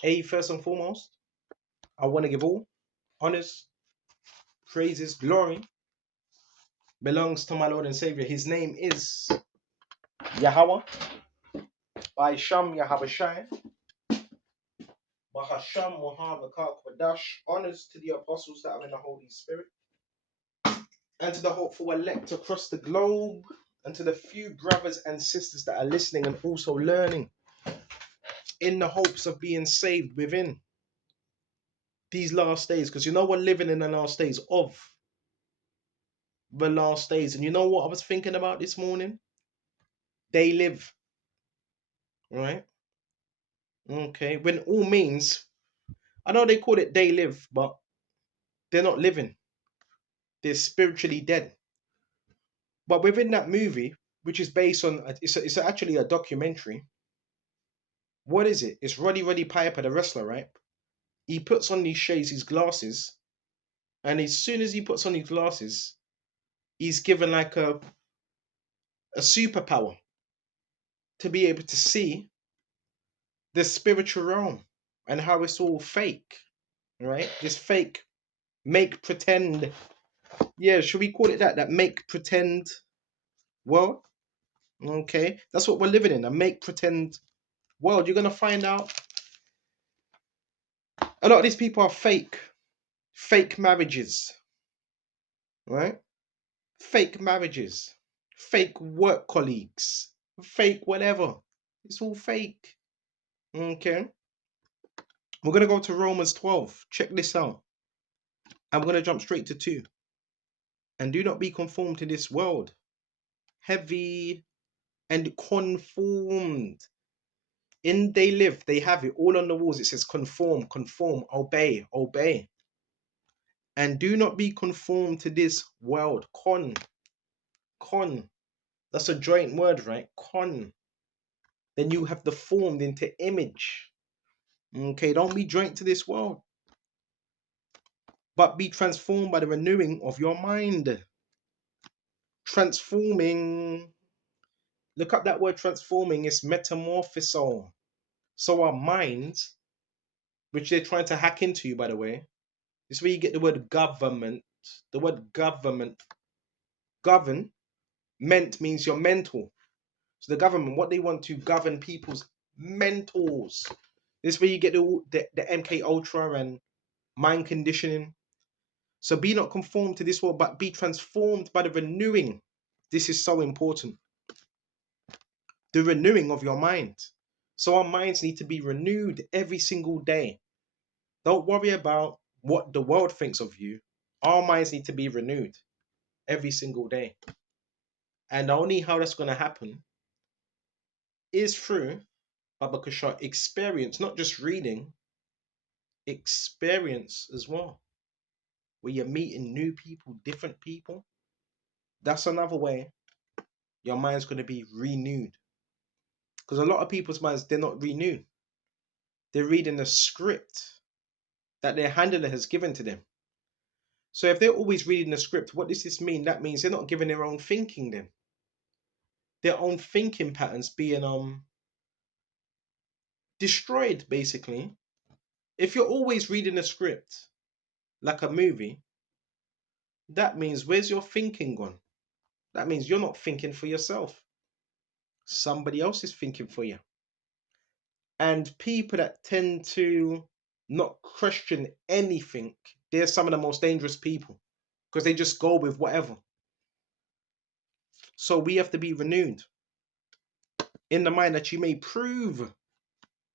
First and foremost, I want to give all honors, praises, glory belongs to my Lord and Savior. His name is Yahweh, by Sham Yahabashai, Bahasham Muhammad Kwadash. Honors to the apostles that are in the Holy Spirit, and to the hopeful elect across the globe, and to the few brothers and sisters that are listening and also learning in the hopes of being saved within these last days. Because you know we're living in the last days of the last days. And you know what I was thinking about this morning? They live, right? Okay. When all means, I know they call it they live, but they're not living. They're spiritually dead. But within that movie, which is based on, it's actually a documentary. What is it? It's Roddy Piper, the wrestler, right? He puts on these shades, his glasses, and as soon as he puts on his glasses, he's given like a superpower to be able to see the spiritual realm and how it's all fake, right? This fake make pretend. Yeah, should we call it that? That make pretend world? Okay, that's what we're living in, a make pretend world. You're gonna find out a lot of these people are fake marriages, right? Fake marriages, fake work colleagues, fake whatever. It's all fake. Okay, we're gonna go to Romans 12. Check this out. I'm gonna jump straight to 2. And do not be conformed to this world. Heavy and conformed. In they live, they have it all on the walls. It says conform, conform, obey, obey. And do not be conformed to this world. Con. That's a joint word, right? Con. Then you have the formed into image. Okay, don't be joined to this world, but be transformed by the renewing of your mind. Transforming. Look up that word transforming. It's metamorphoso. So our minds, which they're trying to hack into you, by the way, this is where you get the word government. The word government. Govern meant means your mental. So the government, what they want to govern people's mentals. This is where you get the MK Ultra and mind conditioning. So be not conformed to this world, but be transformed by the renewing. This is so important. The renewing of your mind. So our minds need to be renewed every single day. Don't worry about what the world thinks of you. Our minds need to be renewed every single day. And the only how that's going to happen is through Baba Kushar experience, not just reading, experience as well. Where you're meeting new people, different people. That's another way your mind's going to be renewed. Because a lot of people's minds, they're not renewed. They're reading a script that their handler has given to them. So if they're always reading the script, what does this mean? That means they're not giving their own thinking then. Their own thinking patterns being destroyed, basically. If you're always reading a script like a movie, that means where's your thinking gone? That means you're not thinking for yourself. Somebody else is thinking for you. And people that tend to not question anything, they're some of the most dangerous people because they just go with whatever. So we have to be renewed in the mind that you may prove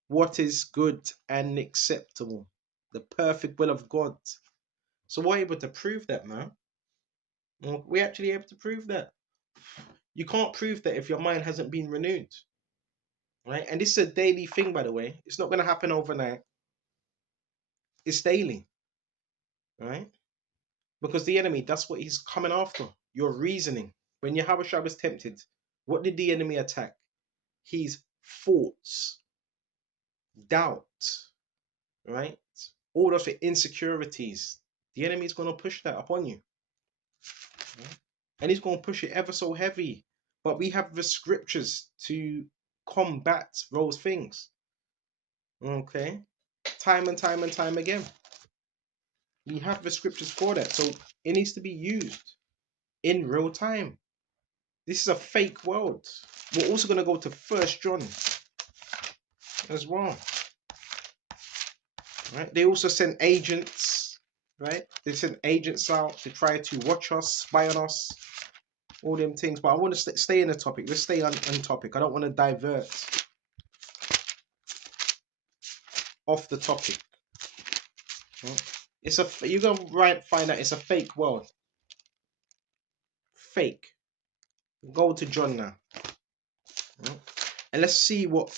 what is good and acceptable, the perfect will of God. So we're able to prove that, man. We're actually able to prove that. You can't prove that if your mind hasn't been renewed, right? And this is a daily thing, by the way. It's not going to happen overnight. It's daily, right? Because the enemy, that's what he's coming after. Your reasoning. When Yahushua was tempted, what did the enemy attack? His thoughts, doubt, right? All those insecurities. The enemy is going to push that upon you. And he's going to push it ever so heavy. But we have the scriptures to combat those things. Okay? time and time and time again. We have the scriptures for that. So it needs to be used in real time. This is a fake world. We're also going to go to First John as well. Right? They also send agents, right? They send agents out to try to watch us, spy on us, all them things. But I want to stay in the topic. Let's stay on topic. I don't want to divert off the topic. Right? You're gonna find out it's a fake world. Fake. Go to John now. Right? And let's see what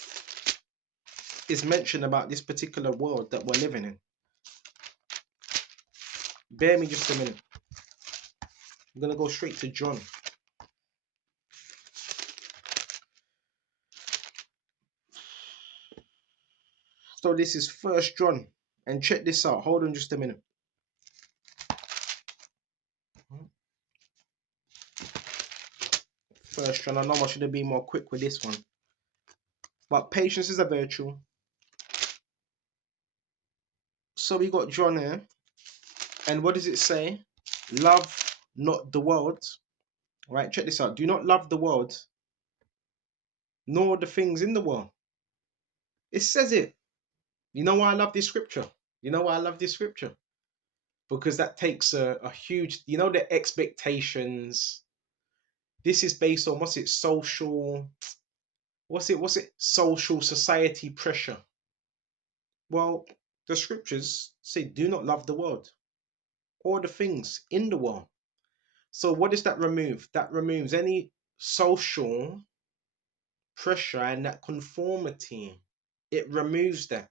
is mentioned about this particular world that we're living in. Bear me just a minute. I'm gonna go straight to John. So this is First John, and check this out. Hold on just a minute. First John. I know I should have been more quick with this one, but patience is a virtue. So we got John here, and what does it say? Love not the world. Right? Check this out. Do not love the world, nor the things in the world. It says it. You know why I love this scripture? You know why I love this scripture? Because that takes a huge, the expectations. This is based on social social society pressure. Well, the scriptures say do not love the world or the things in the world. So what does that remove? That removes any social pressure and that conformity. It removes that.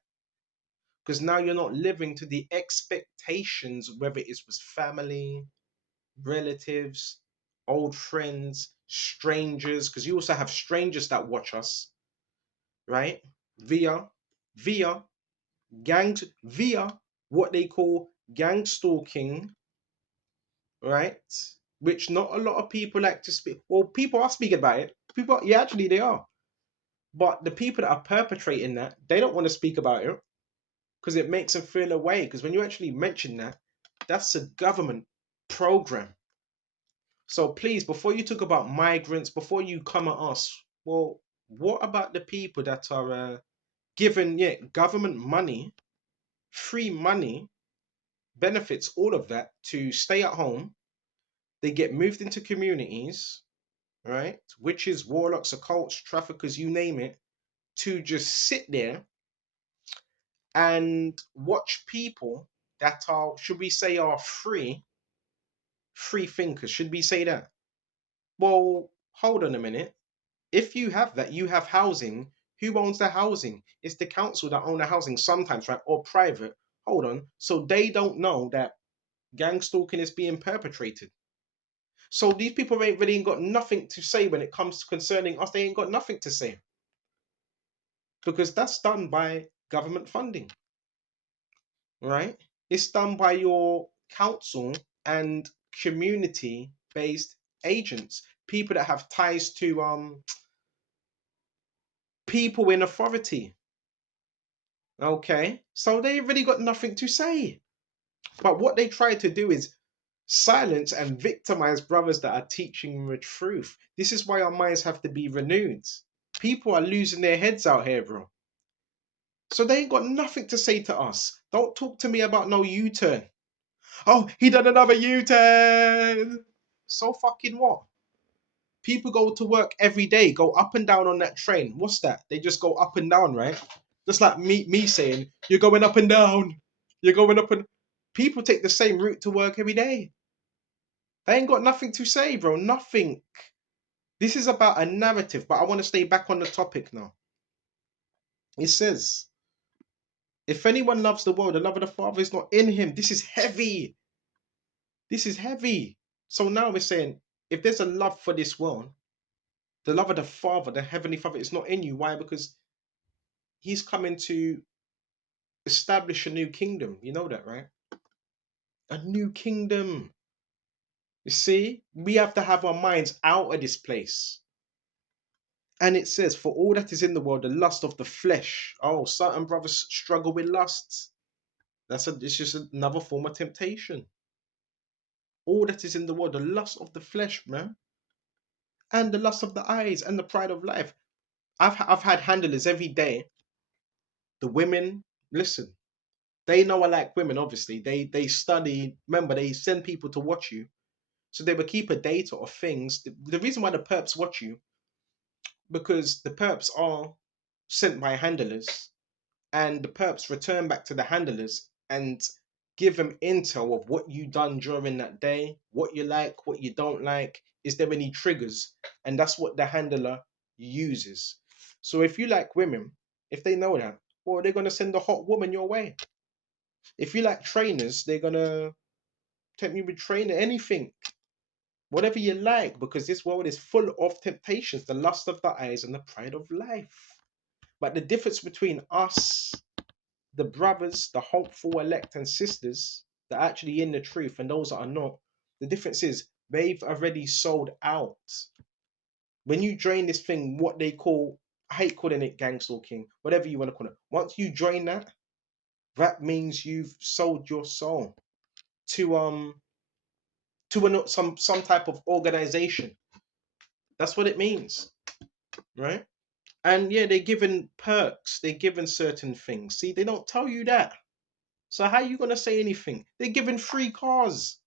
Because now you're not living to the expectations, whether it was family, relatives, old friends, strangers, because you also have strangers that watch us, right? Via via what they call gang stalking, right? Which not a lot of people like to speak. Well, people are speaking about it. People, yeah, actually they are. But the people that are perpetrating that, they don't want to speak about it because it makes them feel away. Because when you actually mention that, that's a government program. So please, before you talk about migrants, before you come at us, well, what about the people that are given government money, free money, benefits, all of that to stay at home? They get moved into communities, right? Witches, warlocks, occults, traffickers, you name it, to just sit there and watch people that are, should we say, are free thinkers. Should we say that? Well, hold on a minute. If you have that, you have housing. Who owns the housing? It's the council that own the housing sometimes, right? Or private. Hold on. So they don't know that gang stalking is being perpetrated. So these people ain't really got nothing to say when it comes to concerning us. They ain't got nothing to say because that's done by government funding, right? It's done by your council and community-based agents, people that have ties to people in authority. Okay, so they really got nothing to say. But what they try to do is silence and victimize brothers that are teaching the truth. This is why our minds have to be renewed. People are losing their heads out here, bro. So they ain't got nothing to say to us. Don't talk to me about no U-turn. Oh, he done another U-turn. So fucking what? People go to work every day, go up and down on that train. What's that? They just go up and down, right? Just like me saying, you're going up and down. You're going up and... People take the same route to work every day. They ain't got nothing to say, bro. Nothing. This is about a narrative, but I want to stay back on the topic now. It says, if anyone loves the world, the love of the Father is not in him. This is heavy. This is heavy. So now we're saying, if there's a love for this world, the love of the Father, the Heavenly Father, is not in you. Why? Because he's coming to establish a new kingdom. You know that, right? A new kingdom. You see, we have to have our minds out of this place. And it says, for all that is in the world, the lust of the flesh. Oh, certain brothers struggle with lusts. It's just another form of temptation. All that is in the world, the lust of the flesh, man, and the lust of the eyes and the pride of life. I've had handlers every day. The women, listen, they know I like women. Obviously, they study. Remember, they send people to watch you, so they will keep a data of things. The reason why the perps watch you, because the perps are sent by handlers, and the perps return back to the handlers and give them intel of what you done during that day, what you like, what you don't like, is there any triggers, and that's what the handler uses. So if you like women, if they know that, well, they're gonna send a hot woman your way. If you like trainers, they're gonna tempt you with trainer anything, whatever you like, because this world is full of temptations, the lust of the eyes and the pride of life. But the difference between us, the brothers, the hopeful elect and sisters that are actually in the truth, and those that are not, the difference is they've already sold out. When you join this thing, what they call, I hate calling it gang stalking, whatever you want to call it. Once you join that, that means you've sold your soul to some type of organization. That's what it means, right? And yeah, they're given perks, they're given certain things. See, they don't tell you that. So how are you gonna say anything? They're given free cars.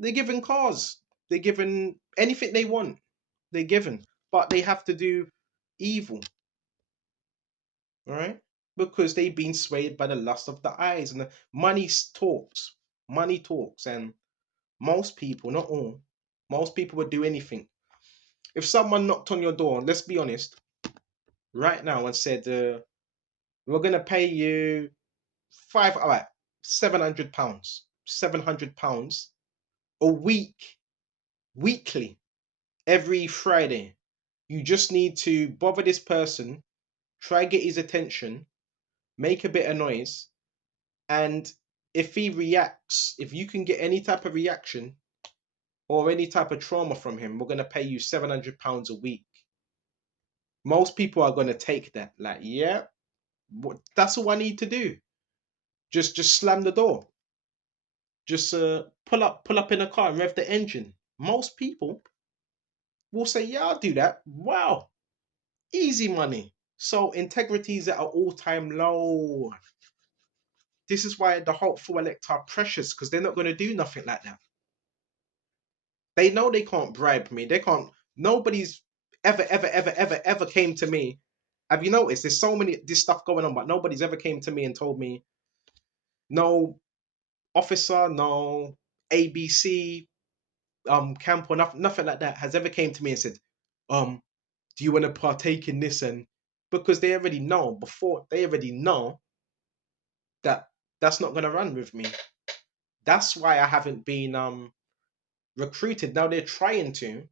They're given cars. They're given anything they want. They're given, but they have to do evil, all right? Because they've been swayed by the lust of the eyes, and the money talks. Money talks, and most people, not all, most people would do anything. If someone knocked on your door, let's be honest, right now, and said, "We're gonna pay you all right, £700, £700 a week, weekly, every Friday. You just need to bother this person, try get his attention, make a bit of noise, and if he reacts, if you can get any type of reaction or any type of trauma from him, we're gonna pay you £700 a week." Most people are gonna take that, like, yeah, that's all I need to do. Just slam the door. Just pull up in a car and rev the engine. Most people will say, yeah, I'll do that. Wow, easy money. So integrity is at an all-time low. This is why the hopeful elect are precious, because they're not going to do nothing like that. They know they can't bribe me. They can't. Nobody's ever came to me. Have you noticed? There's so many this stuff going on, but nobody's ever came to me and told me, no officer, no ABC, camp or nothing like that has ever came to me and said, do you want to partake in this? And because they already know before, they already know that that's not going to run with me. That's why I haven't been recruited. Now they're trying to.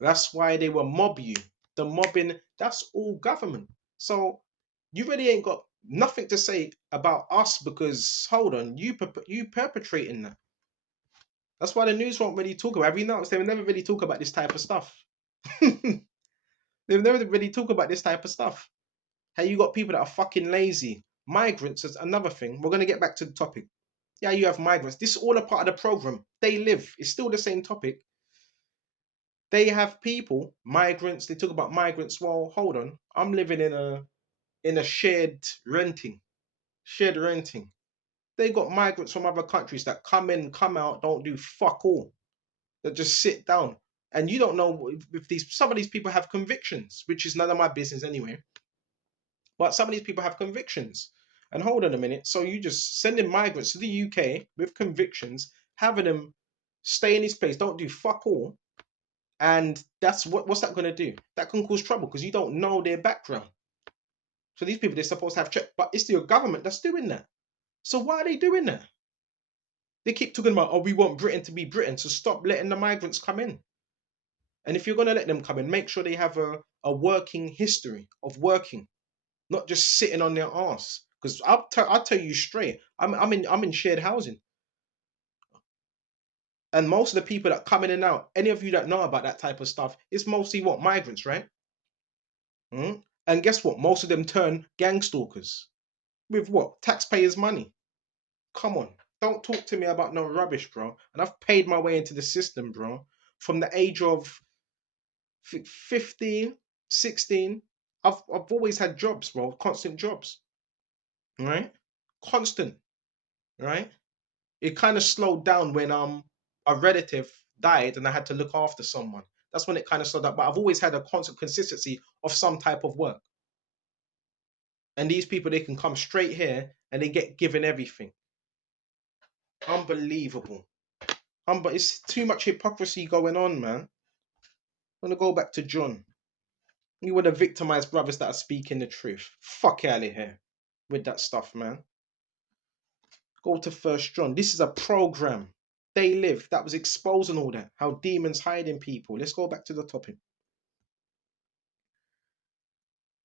That's why they will mob you. The mobbing, that's all government. So you really ain't got nothing to say about us, because hold on, you perpetrating that. That's why the news won't really talk about. Have you noticed they will never really talk about this type of stuff? They've never really talk about this type of stuff. Hey, you got people that are fucking lazy. Migrants is another thing. We're gonna get back to the topic. Yeah, you have migrants. This is all a part of the program. They live. It's still the same topic. They have people, migrants. They talk about migrants. Well, hold on. I'm living in a shared renting. They got migrants from other countries that come in, come out, don't do fuck all. That just sit down. And you don't know if these some of these people have convictions, which is none of my business anyway. But some of these people have convictions. And hold on a minute. So you just sending migrants to the UK with convictions, having them stay in this place, don't do fuck all. And that's what's that gonna do? That can cause trouble because you don't know their background. So these people they're supposed to have check, but it's your government that's doing that. So why are they doing that? They keep talking about, oh, we want Britain to be Britain, so stop letting the migrants come in. And if you're gonna let them come in, make sure they have a working history of working, not just sitting on their ass. Because I'll tell you straight, I'm in shared housing, and most of the people that come in and out, any of you that know about that type of stuff, it's mostly what migrants, right? Mm? And guess what? Most of them turn gang stalkers. With what? Taxpayers' money. Come on. Don't talk to me about no rubbish, bro. And I've paid my way into the system, bro. From the age of 15, 16, I've always had jobs, bro. Constant jobs. Right? Constant. Right? It kind of slowed down when a relative died and I had to look after someone. That's when it kind of slowed down. But I've always had a constant consistency of some type of work. And these people, they can come straight here and they get given everything. Unbelievable. But it's too much hypocrisy going on, man. I'm gonna go back to John. You want to victimize brothers that are speaking the truth. Fuck out of here with that stuff, man. Go to First John. This is a program. They live that was exposing all that. How demons hide in people. Let's go back to the topic.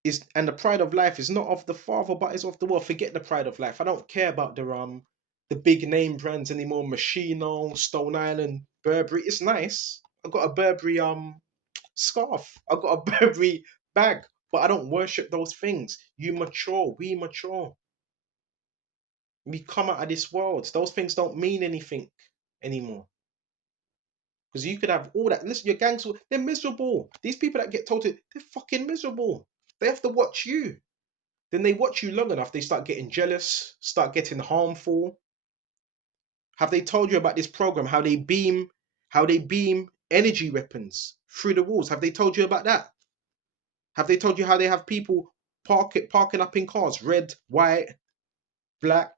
Is and the pride of life is not of the Father, but is of the world. Forget the pride of life. I don't care about the big name brands anymore. Machino, Stone Island, Burberry. It's nice. I got a Burberry scarf. I got a Burberry bag, but I don't worship those things. You mature. We mature. We come out of this world. Those things don't mean anything anymore. Because you could have all that. Listen, your gangs, they're miserable. These people that get told to, they're fucking miserable. They have to watch you. Then they watch you long enough, they start getting jealous, start getting harmful. Have they told you about this program? How they beam energy weapons through the walls? Have they told you about that? Have they told you how they have people parking up in cars, red, white, black,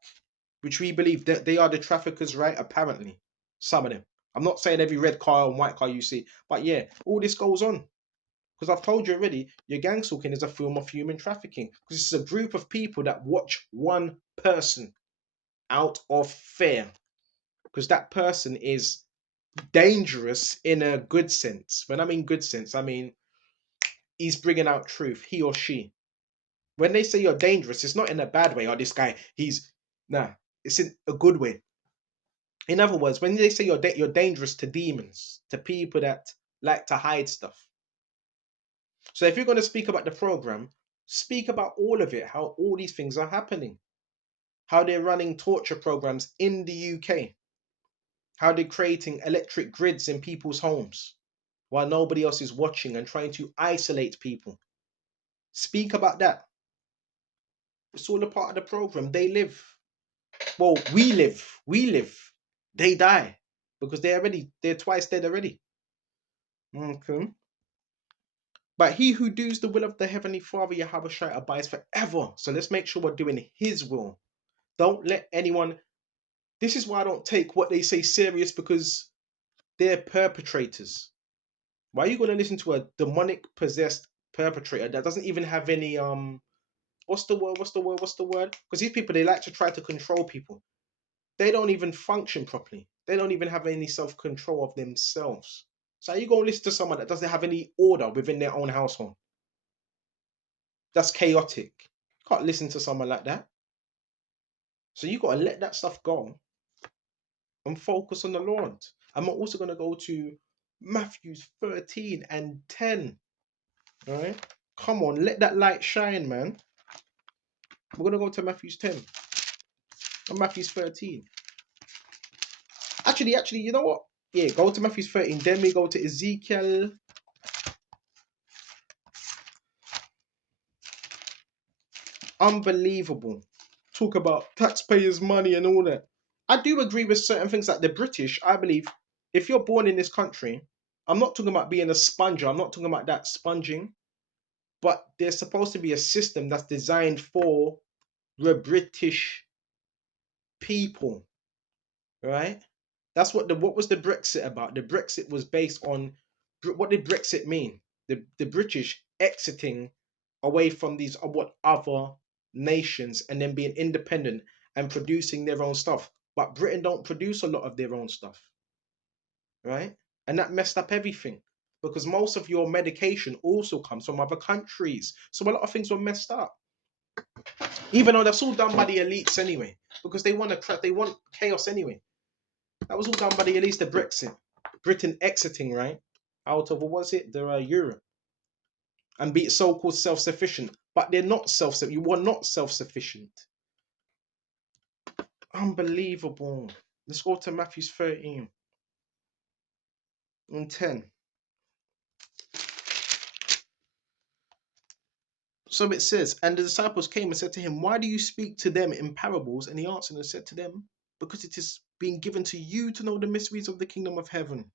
which we believe that they are the traffickers, right? Apparently, some of them. I'm not saying every red car and white car you see, but yeah, all this goes on. Because I've told you already, your gang stalking is a form of human trafficking. Because it's a group of people that watch one person out of fear. Because that person is dangerous in a good sense. When I mean good sense, I mean he's bringing out truth, he or she. When they say you're dangerous, it's not in a bad way. Oh, this guy, nah. It's in a good way. In other words, when they say you're dangerous to demons, to people that like to hide stuff. So if you're going to speak about the program, speak about all of it, how all these things are happening, how they're running torture programs in the UK, how they're creating electric grids in people's homes while nobody else is watching and trying to isolate people. Speak about that. It's all a part of the program. They live. Well, we live. We live. They die because they're twice dead already. Okay. But he who does the will of the Heavenly Father, Yahweh Shai, abides forever. So let's make sure we're doing his will. Don't let anyone. This is why I don't take what they say serious, because they're perpetrators. Why are you going to listen to a demonic possessed perpetrator that doesn't even have any what's the word? What's the word? What's the word? Because these people, they like to try to control people. They don't even function properly. They don't even have any self control of themselves. So are you going to listen to someone that doesn't have any order within their own household? That's chaotic. You can't listen to someone like that. So you got to let that stuff go and focus on the Lord. I'm also going to go to Matthew 13 and 10. All right? Come on, let that light shine, man. We're going to go to Matthew 10 and Matthew 13. Actually, you know what? Yeah, go to Matthew 13. Then we go to Ezekiel. Unbelievable. Talk about taxpayers' money and all that. I do agree with certain things like the British. I believe if you're born in this country, I'm not talking about being a sponger. I'm not talking about that sponging. But there's supposed to be a system that's designed for the British people, right? That's what was the Brexit about? The Brexit was based on what did Brexit mean? The British exiting away from these what other nations and then being independent and producing their own stuff. But Britain don't produce a lot of their own stuff, right? And that messed up everything because most of your medication also comes from other countries. So a lot of things were messed up. Even though that's all done by the elites anyway, because they want chaos anyway. That was all done by the elites. The Brexit, Britain exiting right out of what was it? The Europe. and be so-called self-sufficient, but they're not self-sufficient. You are not self-sufficient. Unbelievable. Let's go to Matthew 13 and 10. So it says, and the disciples came and said to him, why do you speak to them in parables? And he answered and said to them, because it is being given to you to know the mysteries of the kingdom of heaven.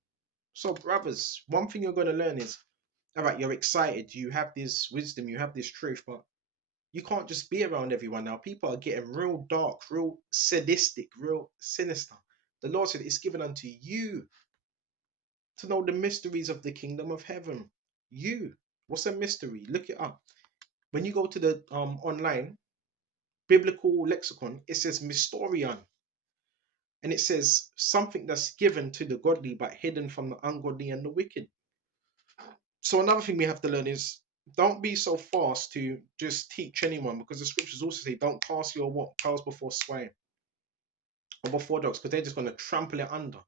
So, brothers, one thing you're going to learn is, all right, you're excited, you have this wisdom, you have this truth, but you can't just be around everyone now. People are getting real dark, real sadistic, real sinister. The Lord said, it's given unto you to know the mysteries of the kingdom of heaven. You. What's a mystery? Look it up. When you go to the online biblical lexicon, it says mysterion, and it says something that's given to the godly but hidden from the ungodly and the wicked. So another thing we have to learn is, don't be so fast to just teach anyone, because the scriptures also say don't cast your pearls before swine or before dogs, because they're just going to trample it under.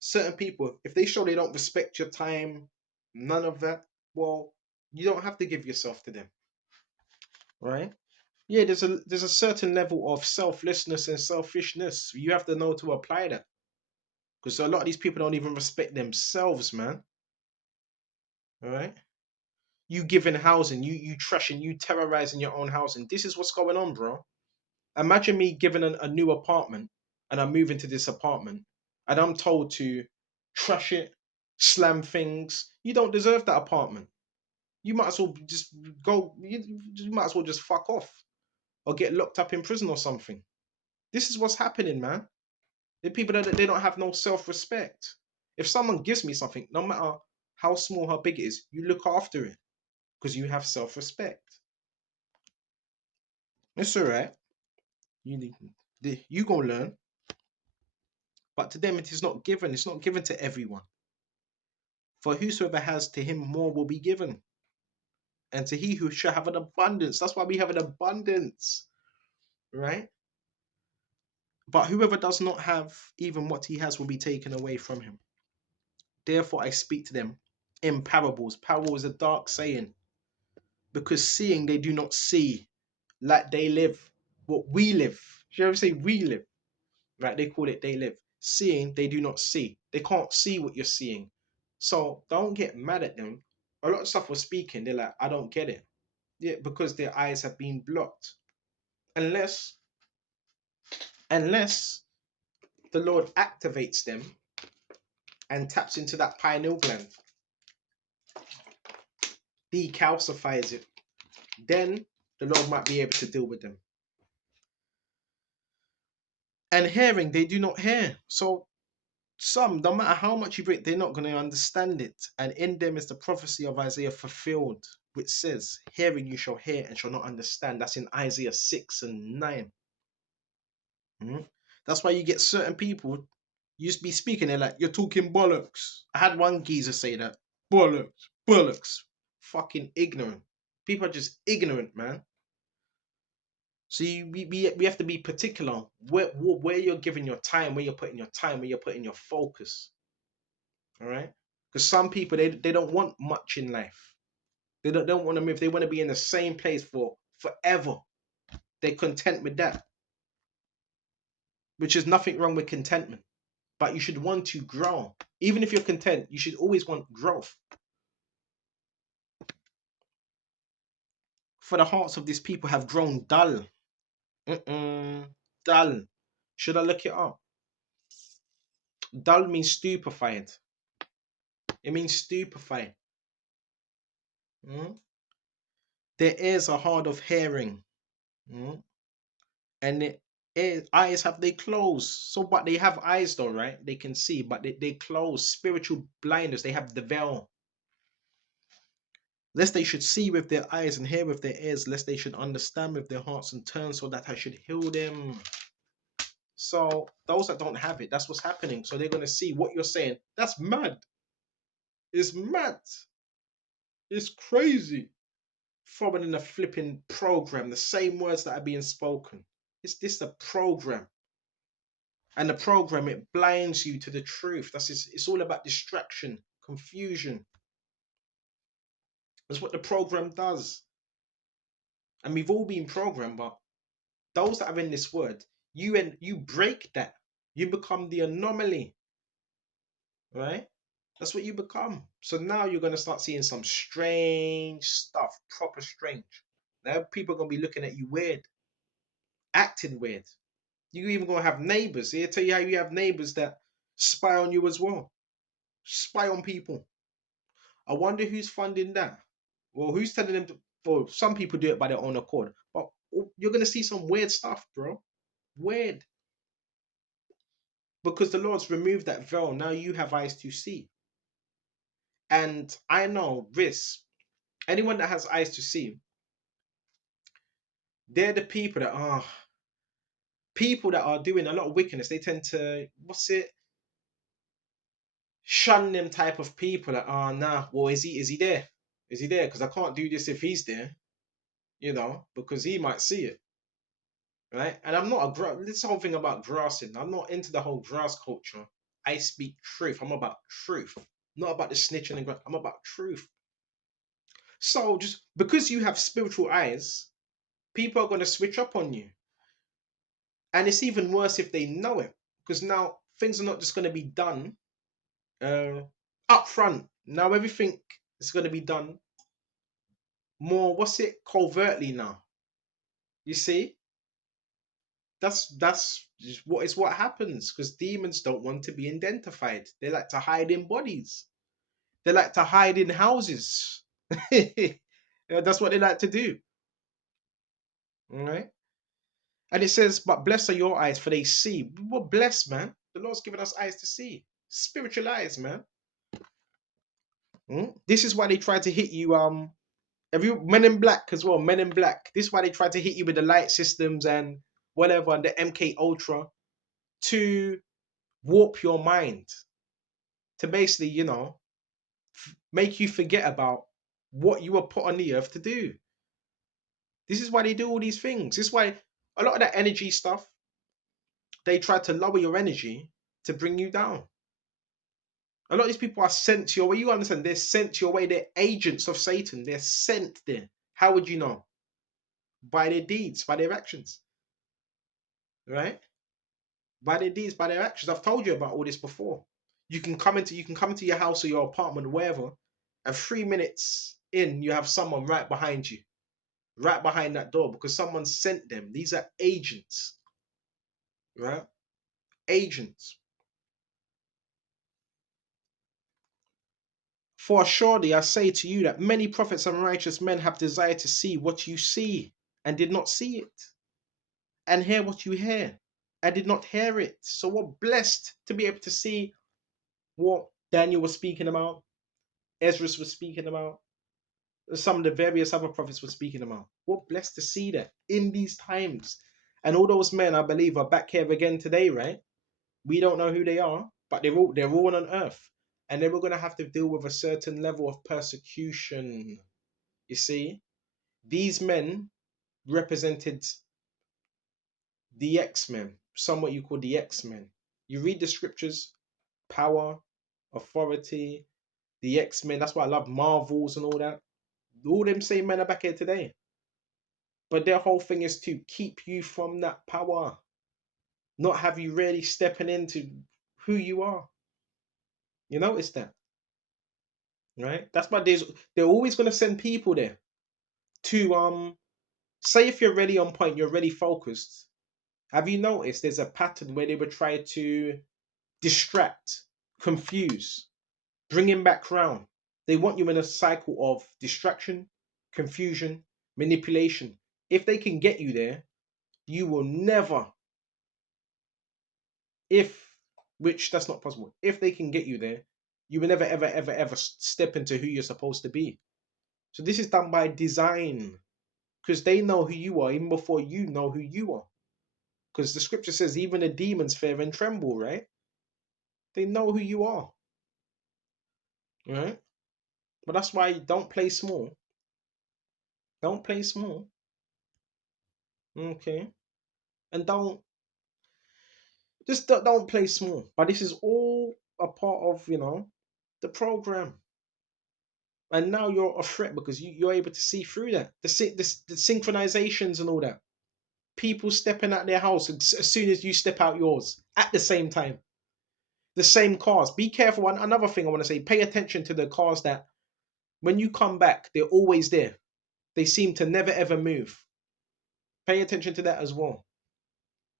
Certain people, if they show they don't respect your time, none of that, well, you don't have to give yourself to them, right? Yeah, there's a certain level of selflessness and selfishness. You have to know to apply that, because a lot of these people don't even respect themselves, man. All right, you giving housing, you trashing, you terrorizing your own housing. This is what's going on, bro. Imagine me given a new apartment, and I'm moving to this apartment, and I'm told to trash it, slam things. You don't deserve that apartment. You might as well just go. You might as well just fuck off or get locked up in prison or something. This is what's happening, man. The people that they don't have no self-respect. If someone gives me something, no matter how small, how big it is, you look after it because you have self-respect. It's all right. You gonna learn, but to them it is not given. It's not given to everyone. For whosoever has, to him more will be given, and to he who shall have an abundance. That's why we have an abundance, right? But whoever does not have, even what he has will be taken away from him. Therefore I speak to them in parables. Parable is a dark saying, because seeing they do not see, like they live what we live. Do you ever say we live? Right? They call it they live. Seeing they do not see. They can't see what you're seeing. So don't get mad at them. A lot of stuff we're speaking, they're like, I don't get it. Yeah, because their eyes have been blocked. Unless the Lord activates them and taps into that pineal gland, decalcifies it, then the Lord might be able to deal with them. And hearing, they do not hear. So some, no matter how much you break, they're not going to understand it. And in them is the prophecy of Isaiah fulfilled, which says, hearing you shall hear and shall not understand. That's in Isaiah 6 and 9. That's why you get certain people, you used to be speaking, they're like, you're talking bollocks. I had one geezer say that. Bollocks. Fucking ignorant. People are just ignorant, man. So we have to be particular where you're giving your time, where you're putting your time, where you're putting your focus. All right? Because some people, they don't want much in life. They don't want to move. They want to be in the same place for forever. They're content with that. Which is nothing wrong with contentment. But you should want to grow. Even if you're content, you should always want growth. For the hearts of these people have grown dull. Dull. Should I look it up? Dull means stupefied. It means stupefied. Mm? Their ears are hard of hearing. Mm? And their eyes have they closed. So, but they have eyes though, right? They can see, but they close. Spiritual blinders, they have the veil. Lest they should see with their eyes and hear with their ears, lest they should understand with their hearts and turn so that I should heal them. So those that don't have it, that's what's happening. So they're gonna see what you're saying. That's mad. It's mad. It's crazy. Throwing in a flipping program, the same words that are being spoken. Is this a program? And the program, it blinds you to the truth. It's all about distraction, confusion. That's what the program does. And we've all been programmed, but those that are in this word, you break that. You become the anomaly, right? That's what you become. So now you're gonna start seeing some strange stuff, proper strange. Now people are gonna be looking at you weird, acting weird. You even gonna have neighbors. They tell you how you have neighbors that spy on you as well, spy on people. I wonder who's funding that. Well, who's telling them to? Well, some people do it by their own accord, but you're gonna see some weird stuff, bro. Weird, because the Lord's removed that veil. Now you have eyes to see. And I know this. Anyone that has eyes to see, they're the people that are doing a lot of wickedness. They tend to shun them type of people. Like, nah. Well, is he there? Is he there? Because I can't do this if he's there. Because he might see it, right? And I'm not this whole thing about grassing. I'm not into the whole grass culture. I speak truth. I'm about truth, not about the snitching and grass. I'm about truth. So just because you have spiritual eyes, people are going to switch up on you. And it's even worse if they know it, because now things are not just going to be done uh, up front. Now everything is going to be done more, covertly now. You see, that's just what happens, because demons don't want to be identified. They like to hide in bodies. They like to hide in houses. That's what they like to do. All right. And it says, but blessed are your eyes, for they see. We're blessed, man. The Lord's given us eyes to see. Spiritual eyes, man. This is why they try to hit you. Have you Men in Black as well? Men in Black. This is why they try to hit you with the light systems and whatever, and the MK Ultra, to warp your mind, to basically, make you forget about what you were put on the earth to do. This is why they do all these things. This is why a lot of that energy stuff, they try to lower your energy to bring you down. A lot of these people are sent to your way. You understand? They're sent to your way. They're agents of Satan. They're sent there. How would you know? By their deeds, by their actions, right? By their deeds, by their actions. I've told you about all this before. You can come into your house or your apartment or wherever, and 3 minutes in, you have someone right behind you, right behind that door, because someone sent them. These are agents, right? Agents. For surely I say to you that many prophets and righteous men have desired to see what you see and did not see it, and hear what you hear and did not hear it. So we're blessed to be able to see what Daniel was speaking about, Ezra was speaking about, some of the various other prophets were speaking about. We're blessed to see that in these times. And all those men, I believe, are back here again today, right? We don't know who they are, but they're all on earth. And they were going to have to deal with a certain level of persecution. You see, these men represented the X-Men, somewhat you call the X-Men. You read the scriptures, power, authority, the X-Men. That's why I love Marvels and all that. All them same men are back here today. But their whole thing is to keep you from that power, not have you really stepping into who you are. You notice that, right? That's why they're always going to send people there to say, if you're really on point, you're really focused. Have you noticed there's a pattern where they would try to distract, confuse, bring him back round? They want you in a cycle of distraction, confusion, manipulation. If they can get you there, you will never, if, which that's not possible, if they can get you there, you will never, ever, ever, ever step into who you're supposed to be. So this is done by design, because they know who you are even before you know who you are. Because the scripture says even the demons fear and tremble, right? They know who you are, right? But that's why don't play small. Don't play small, okay? And don't play small. But this is all a part of the program. And now you're a threat because you're able to see through that. The synchronizations and all that. People stepping out their house as soon as you step out yours at the same time. The same cars. Be careful. Another thing I want to say, pay attention to the cars that when you come back, they're always there. They seem to never ever move. Pay attention to that as well.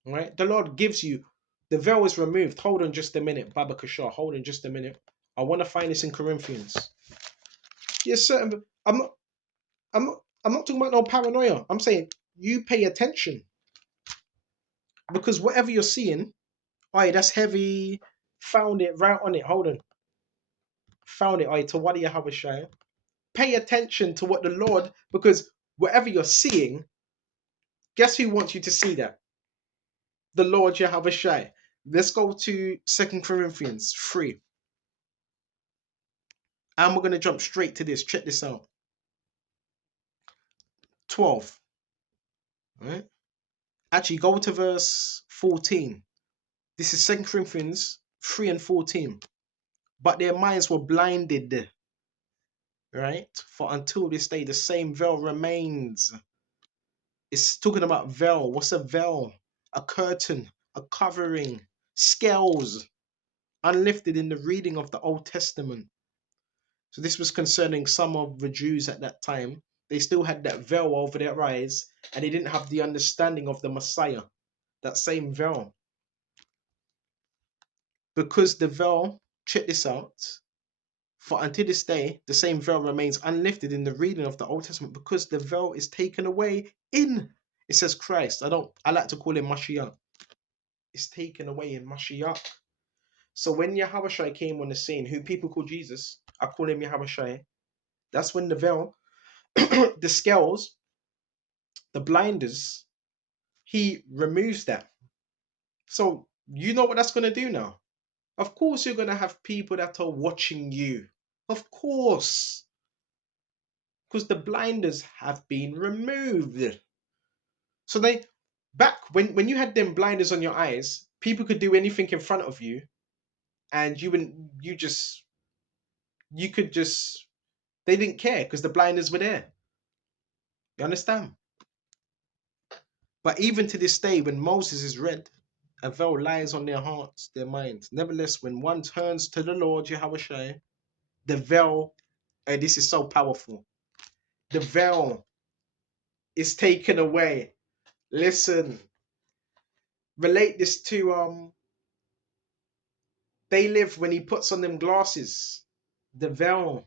All right? The Lord gives you, the veil is removed. Hold on just a minute, Baba Kashar. Hold on just a minute. I want to find this in Corinthians. Yes, certain. I'm not talking about no paranoia. I'm saying you pay attention. Because whatever you're seeing, oh, that's heavy. Found it right on it. Hold on. Found it. Oh, to what do you have a shine? Pay attention to what the Lord, because whatever you're seeing, guess who wants you to see that? The Lord Yahweh Shai. Let's go to 2 Corinthians 3. And we're going to jump straight to this. Check this out. 12. Right? Actually, go to verse 14. This is 2 Corinthians 3 and 14. But their minds were blinded. Right? For until this day, the same veil remains. It's talking about veil. What's a veil? A curtain, a covering, scales unlifted in the reading of the Old Testament. So this was concerning some of the Jews at that time. They still had that veil over their eyes, and they didn't have the understanding of the Messiah. That same veil. Because the veil, check this out, for until this day, the same veil remains unlifted in the reading of the Old Testament, because the veil is taken away in, it says Christ. I like to call him Mashiach. It's taken away in Mashiach. So when Yahushua came on the scene, who people call Jesus, I call him Yahushua. That's when the veil, the scales, the blinders, he removes that. So you know what that's going to do now? Of course you're going to have people that are watching you. Of course. Because the blinders have been removed. So they, back when you had them blinders on your eyes, people could do anything in front of you, and you could just, they didn't care because the blinders were there. You understand? But even to this day, when Moses is read, a veil lies on their hearts, their minds. Nevertheless, when one turns to the Lord, Yahweh, the veil, and this is so powerful, the veil is taken away. Listen, relate this to they live when he puts on them glasses. The veil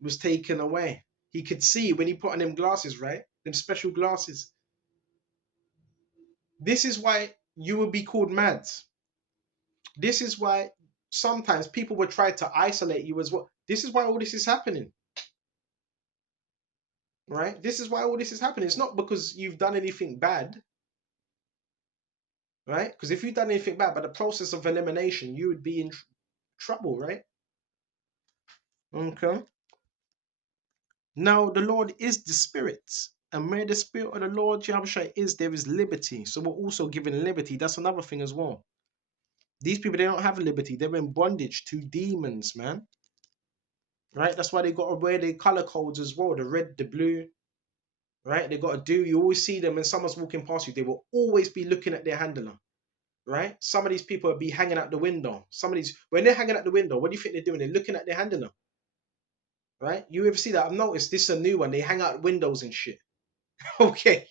was taken away. He could see when he put on them glasses, right? Them special glasses. This is why you will be called mad. This is why sometimes people will try to isolate you as well. This is why all this is happening. Right? This is why all this is happening. It's not because you've done anything bad. Right? Because if you've done anything bad, by the process of elimination, you would be in trouble, right? Okay. Now the Lord is the Spirit. And where the Spirit of the Lord Yahushua is, there is liberty. So we're also given liberty. That's another thing as well. These people, they don't have liberty. They're in bondage to demons, man. Right? That's why they got to wear their color codes as well. The red, the blue. Right? They got to do, you always see them when someone's walking past you. They will always be looking at their handler. Right? Some of these people will be hanging out the window. Some of these, when they're hanging out the window, what do you think they're doing? They're looking at their handler. Right? You ever see that? I've noticed this is a new one. They hang out windows and shit. Okay.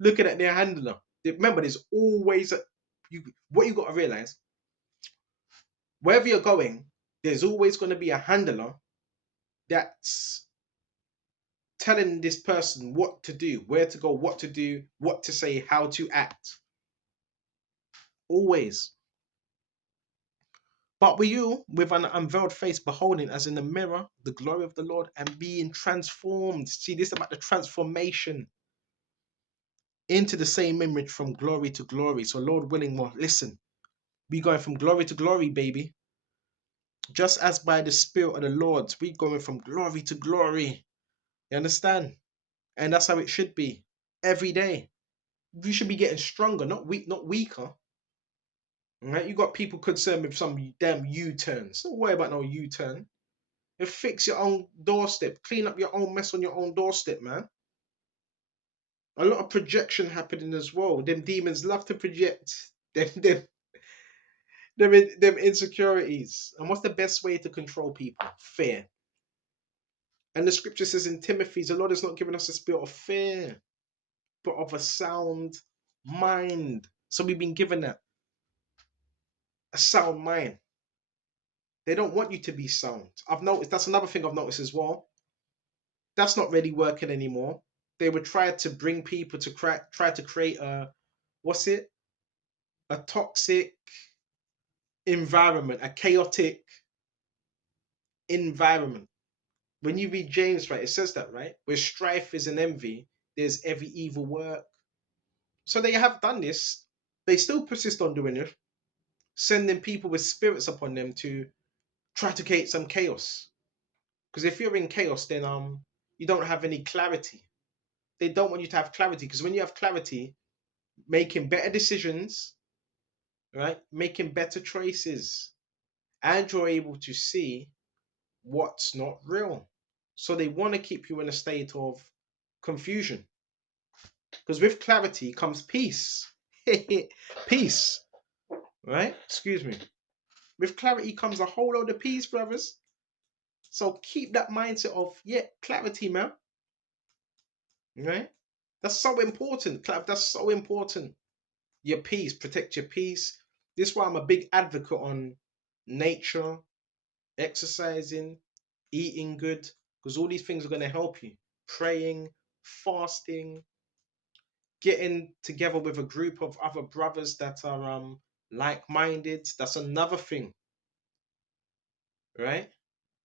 Looking at their handler. Remember, there's always what you got to realize, wherever you're going, there's always going to be a handler that's telling this person what to do, where to go, what to do, what to say, how to act. Always. But we you, with an unveiled face, beholding as in the mirror the glory of the Lord, and being transformed. See, this is about the transformation into the same image from glory to glory. So, Lord willing, well, listen, we going from glory to glory, baby. Just as by the Spirit of the Lord, we going from glory to glory. You understand? And that's how it should be every day. We should be getting stronger, not weaker. Right? You got people concerned with some damn U-turns. Don't worry about no U-turn. Fix your own doorstep. Clean up your own mess on your own doorstep, man. A lot of projection happening as well. Them demons love to project them insecurities. And what's the best way to control people? Fear. And the scripture says in Timothy, the Lord has not given us a spirit of fear, but of a sound mind. So we've been given a sound mind. They don't want you to be sound. I've noticed that's another thing I've noticed as well. That's not really working anymore. They would try to bring people to try to create what's it? A toxic environment, a chaotic environment. When you read James, right, it says that, right? Where strife is and envy, there's every evil work. So they have done this. They still persist on doing it, sending people with spirits upon them to try to create some chaos. Because if you're in chaos, then you don't have any clarity. They don't want you to have clarity, because when you have clarity, making better decisions, right, making better choices, and you're able to see what's not real. So they want to keep you in a state of confusion. Because with clarity comes peace. Peace, right? Excuse me. With clarity comes a whole load of peace, brothers. So keep that mindset of, yeah, clarity, man. Right? That's so important. That's so important. Your peace, protect your peace. This is why I'm a big advocate on nature, exercising, eating good, because all these things are going to help you. Praying, fasting, getting together with a group of other brothers that are like-minded. That's another thing, right?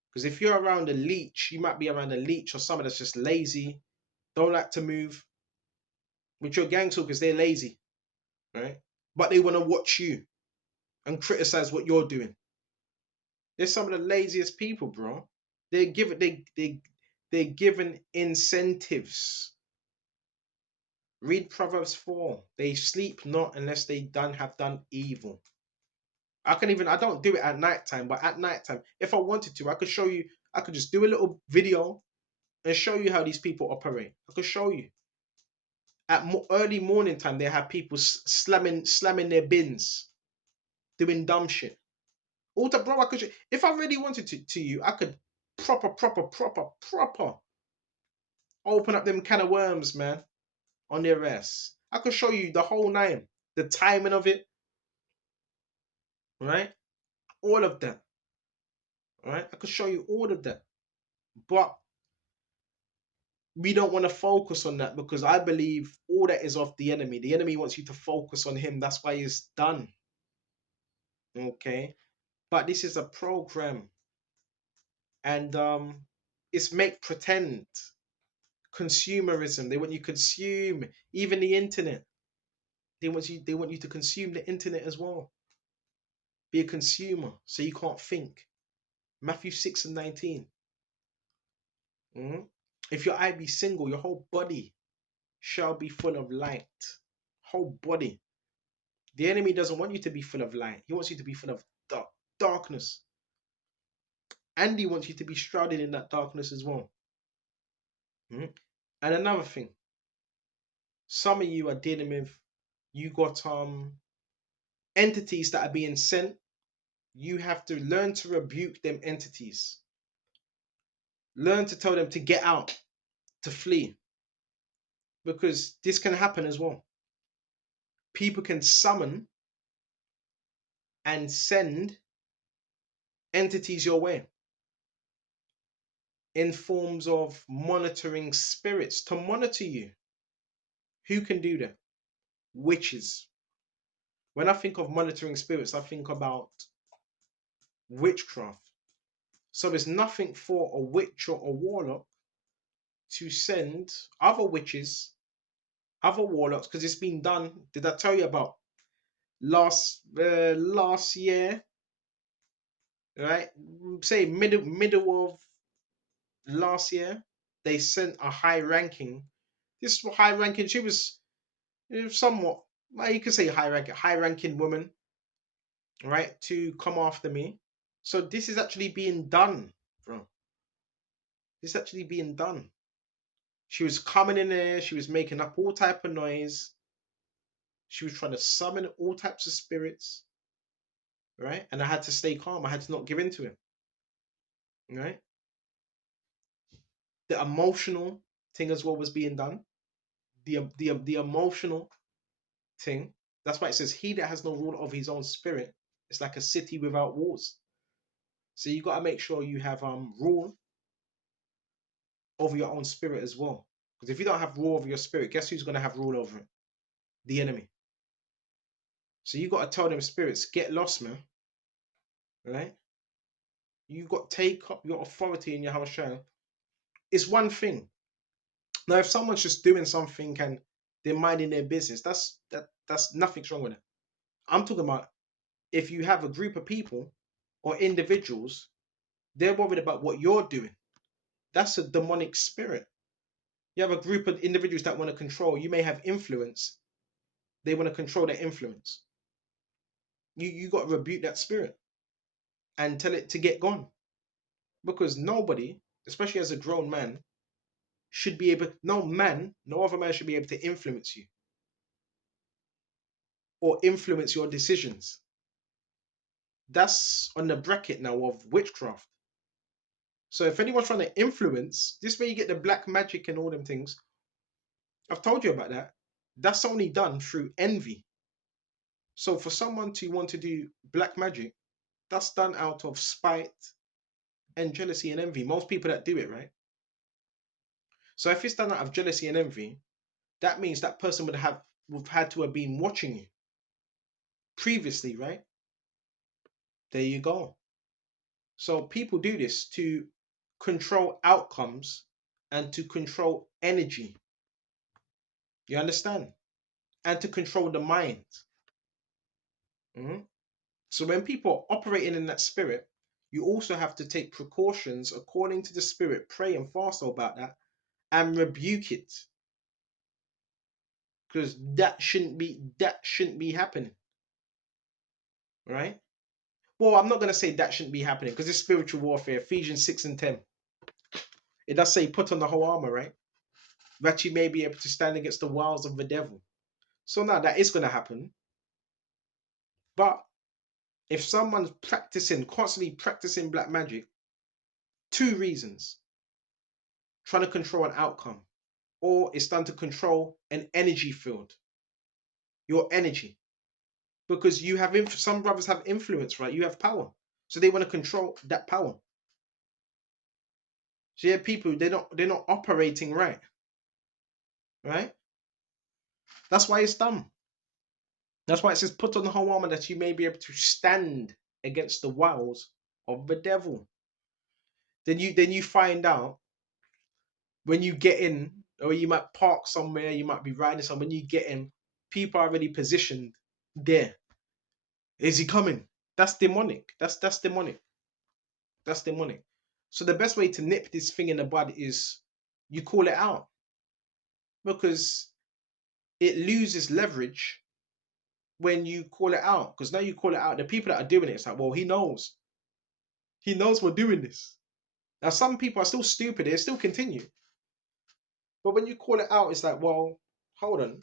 Because if you're around a leech, you might be around a leech or someone that's just lazy, don't like to move. With your gang talkers, they're lazy, right? But they want to watch you and criticize what you're doing. They're some of the laziest people, bro. They're given incentives. Read Proverbs 4. They sleep not unless they have done evil. I don't do it at nighttime, but at nighttime, if I wanted to, I could show you, I could just do a little video and show you how these people operate. I could show you. At early morning time, they have people slamming their bins, doing dumb shit. Also, bro, I could, if I really wanted to you, I could proper open up them can of worms, man, on their ass. I could show you the whole nine, the timing of it, right? All of that, right? I could show you all of that. But we don't want to focus on that because I believe all that is of the enemy. The enemy wants you to focus on him. That's why it's done. Okay? But this is a program. And it's make pretend. Consumerism. They want you to consume even the internet. They want you to consume the internet as well. Be a consumer so you can't think. Matthew 6 and 19. If your eye be single, your whole body shall be full of light. Whole body. The enemy doesn't want you to be full of light. He wants you to be full of darkness. And he wants you to be shrouded in that darkness as well. And another thing, some of you are dealing with, you got entities that are being sent. You have to learn to rebuke them entities. Learn to tell them to get out, to flee. Because this can happen as well. People can summon and send entities your way in forms of monitoring spirits to monitor you. Who can do that? Witches. When I think of monitoring spirits, I think about witchcraft. So there's nothing for a witch or a warlock to send other witches, other warlocks, because it's been done. Did I tell you about last year? Right, say middle of last year, they sent a high ranking. This high ranking, she was somewhat, well, you could say high ranking woman, right, to come after me. So this is actually being done, bro. This actually being done. She was coming in there, she was making up all type of noise. She was trying to summon all types of spirits, right? And I had to stay calm. I had to not give in to it, right? The emotional thing as well was being done. The emotional thing. That's why it says, "He that has no rule of his own spirit is like a city without walls." So you got to make sure you have rule over your own spirit as well. Because if you don't have rule over your spirit, guess who's going to have rule over it? The enemy. So you got to tell them spirits, get lost, man. Right? You got to take up your authority in your house. It's one thing. Now, if someone's just doing something and they're minding their business, that's nothing's wrong with it. I'm talking about if you have a group of people or individuals, they're worried about what you're doing. That's a demonic spirit. You have a group of individuals that want to control. You may have influence. They want to control their influence. You got to rebuke that spirit and tell it to get gone. Because nobody, especially as a grown man, should be able, no other man should be able to influence you or influence your decisions. That's on the bracket now of witchcraft. So if anyone's trying to influence, this way you get the black magic and all them things. I've told you about that. That's only done through envy. So for someone to want to do black magic, that's done out of spite and jealousy and envy. Most people that do it, right? So if it's done out of jealousy and envy, that means that person would have had to have been watching you previously, right? There you go. So people do this to control outcomes and to control energy. You understand? And to control the mind. Mhm. So when people are operating in that spirit, you also have to take precautions according to the spirit, pray and fast about that, and rebuke it. Because that shouldn't be happening. Right? Well, I'm not gonna say that shouldn't be happening because it's spiritual warfare. Ephesians 6 and 10. It does say put on the whole armor, right? That you may be able to stand against the wiles of the devil. So now that is gonna happen. But if someone's constantly practicing black magic, two reasons. Trying to control an outcome, or it's done to control an energy field, your energy. Because you have some brothers have influence, right? You have power. So they want to control that power. So you have people, they're not operating right. Right? That's why it's dumb. That's why it says put on the whole armor that you may be able to stand against the wiles of the devil. Then you find out when you get in, or you might park somewhere, you might be riding somewhere, when you get in, people are already positioned there. Is he coming? That's demonic. That's demonic. That's demonic. So the best way to nip this thing in the bud is you call it out. Because it loses leverage when you call it out. Because now you call it out, the people that are doing it, it's like, well, he knows. He knows we're doing this. Now some people are still stupid, they still continue. But when you call it out, it's like, well, hold on.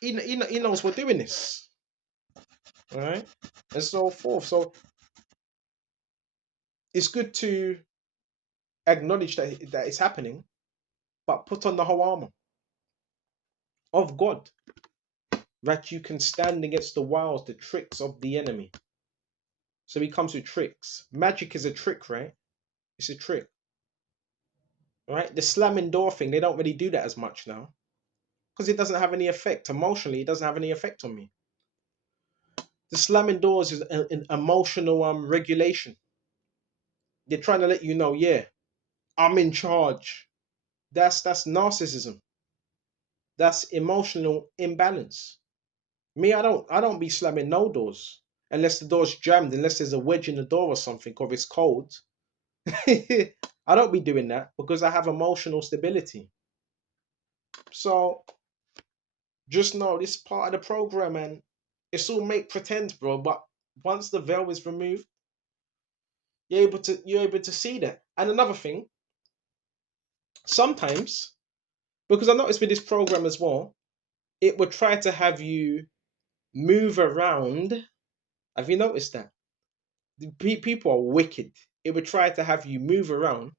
He knows we're doing this. All right? And so forth. So it's good to acknowledge that it's happening, but put on the whole armor of God, that you can stand against the wiles, the tricks of the enemy. So he comes with tricks. Magic is a trick, right? It's a trick. Right? The slamming door thing, they don't really do that as much now. Because it doesn't have any effect. Emotionally, it doesn't have any effect on me. The slamming doors is an emotional regulation. They're trying to let you know, yeah, I'm in charge. That's narcissism. That's emotional imbalance. Me, I don't be slamming no doors unless the door's jammed, unless there's a wedge in the door or something, or it's cold. I don't be doing that because I have emotional stability. So just know this part of the program, and it's all make pretend, bro. But once the veil is removed, You're able to see that. And another thing, sometimes, because I noticed with this program as well, it would try to have you move around. Have you noticed that? People are wicked. It would try to have you move around.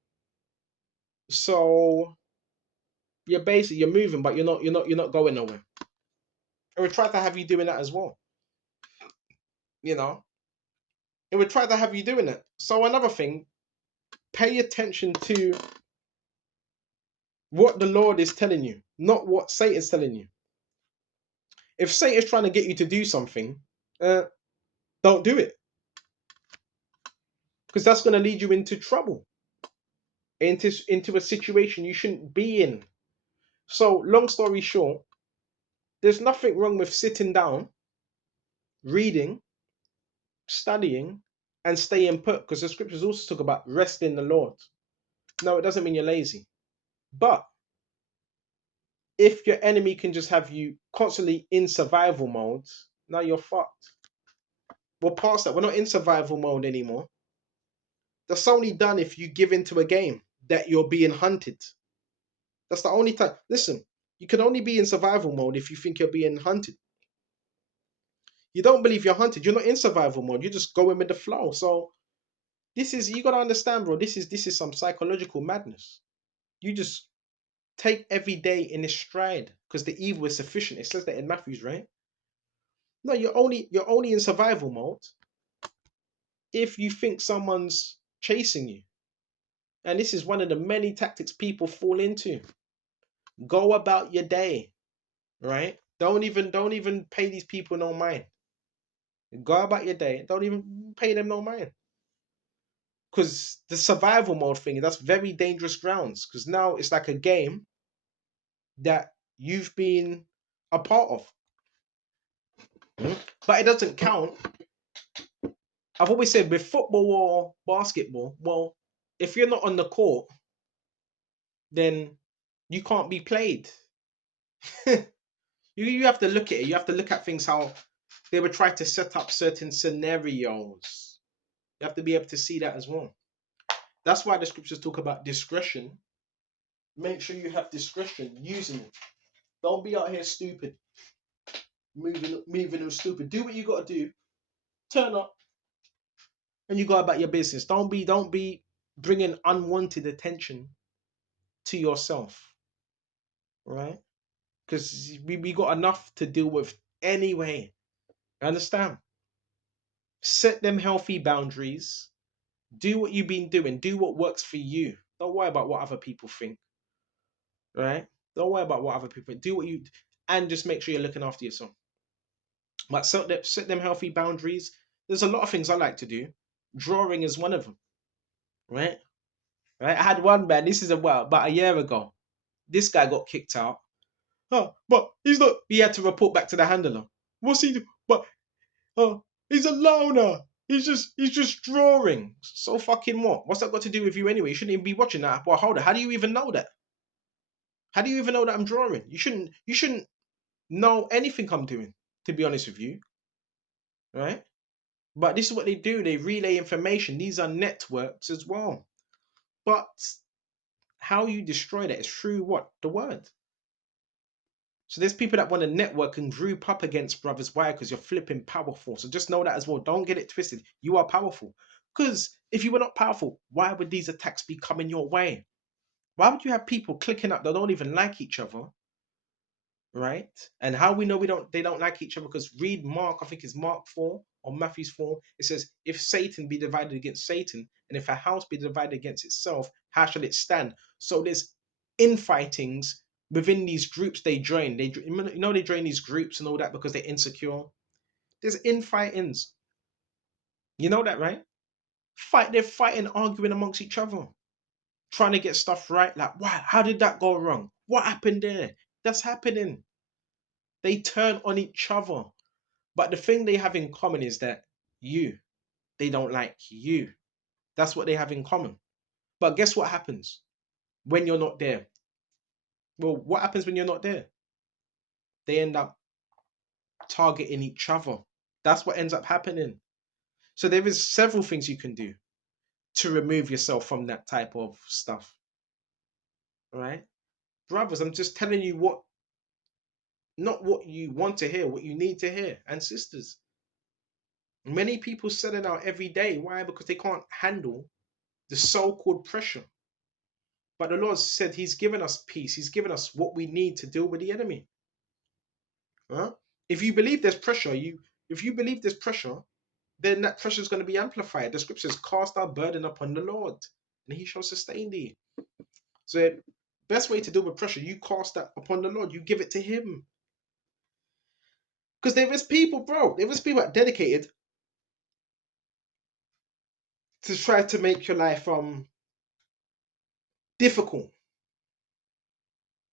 So you're moving, but you're not going nowhere. It would try to have you doing that as well. You know, it would try to have you doing it. So another thing, pay attention to what the Lord is telling you, not what Satan's telling you. If Satan's trying to get you to do something, uh, don't do it, because that's going to lead you into trouble, into a situation you shouldn't be in. So, long story short, there's nothing wrong with sitting down, reading, studying, and staying put, because the scriptures also talk about rest in the Lord. No, it doesn't mean you're lazy. But if your enemy can just have you constantly in survival mode, now you're fucked. We're past that. We're not in survival mode anymore. That's only done if you give into a game that you're being hunted. That's the only time. Listen, you can only be in survival mode if you think you're being hunted. You don't believe you're hunted. You're not in survival mode. You're just going with the flow. So you gotta understand, bro. This is some psychological madness. You just take every day in its stride because the evil is sufficient. It says that in Matthews, right? No, you're only in survival mode if you think someone's chasing you. And this is one of the many tactics people fall into. Go about your day, right? Don't even pay these people no mind. Go about your day. Don't even pay them no mind. Because the survival mode thing, that's very dangerous grounds. Because now it's like a game that you've been a part of. But it doesn't count. I've always said with football or basketball, well, if you're not on the court, then you can't be played. You have to look at it. You have to look at things how they would try to set up certain scenarios. You have to be able to see that as well. That's why the scriptures talk about discretion. Make sure you have discretion using it. Don't be out here stupid, moving stupid. Do what you got to do. Turn up, and you go about your business. Don't be bringing unwanted attention to yourself, right? Because we got enough to deal with anyway. Understand? Set them healthy boundaries. Do what you've been doing. Do what works for you. Don't worry about what other people think, right? Don't worry about what other people think. Do what you and just make sure you're looking after yourself. But set them healthy boundaries. There's a lot of things I like to do. Drawing is one of them, right? Right. I had one man. This is about a year ago. This guy got kicked out. Oh, but he's not. He had to report back to the handler. What's he do? But he's a loner. He's just drawing. So fucking what? What's that got to do with you anyway? You shouldn't even be watching that. Well, hold on. How do you even know that? How do you even know that I'm drawing? You shouldn't know anything I'm doing, to be honest with you. Right? But this is what they do. They relay information. These are networks as well. But how you destroy that is through what? The word. So there's people that want to network and group up against brothers. Why? Because you're flipping powerful. So just know that as well. Don't get it twisted. You are powerful. Because if you were not powerful, why would these attacks be coming your way? Why would you have people clicking up that don't even like each other? Right? And how we know they don't like each other, because read Mark, I think it's Mark 4 or Matthew's 4. It says, if Satan be divided against Satan, and if a house be divided against itself, how shall it stand? So there's infightings within these groups they join. They join these groups and all that because they're insecure. There's infightings. You know that, right? They're fighting, arguing amongst each other, trying to get stuff right. Like, why? How did that go wrong? What happened there? That's happening. They turn on each other. But the thing they have in common is that they don't like you. That's what they have in common. But guess what happens when you're not there? Well, what happens when you're not there? They end up targeting each other. That's what ends up happening. So there is several things you can do. to remove yourself from that type of stuff. Right? Brothers, I'm just telling you what, not what you want to hear, what you need to hear. And sisters, many people selling out every day. Why? Because they can't handle the so-called pressure. But the Lord said He's given us peace. He's given us what we need to deal with the enemy. Huh? If you believe there's pressure, if you believe there's pressure, then that pressure is going to be amplified. The scriptures cast our burden upon the Lord, and He shall sustain thee. So, best way to deal with pressure, you cast that upon the Lord. You give it to Him. Because there is people, bro. There is people that are dedicated to try to make your life difficult.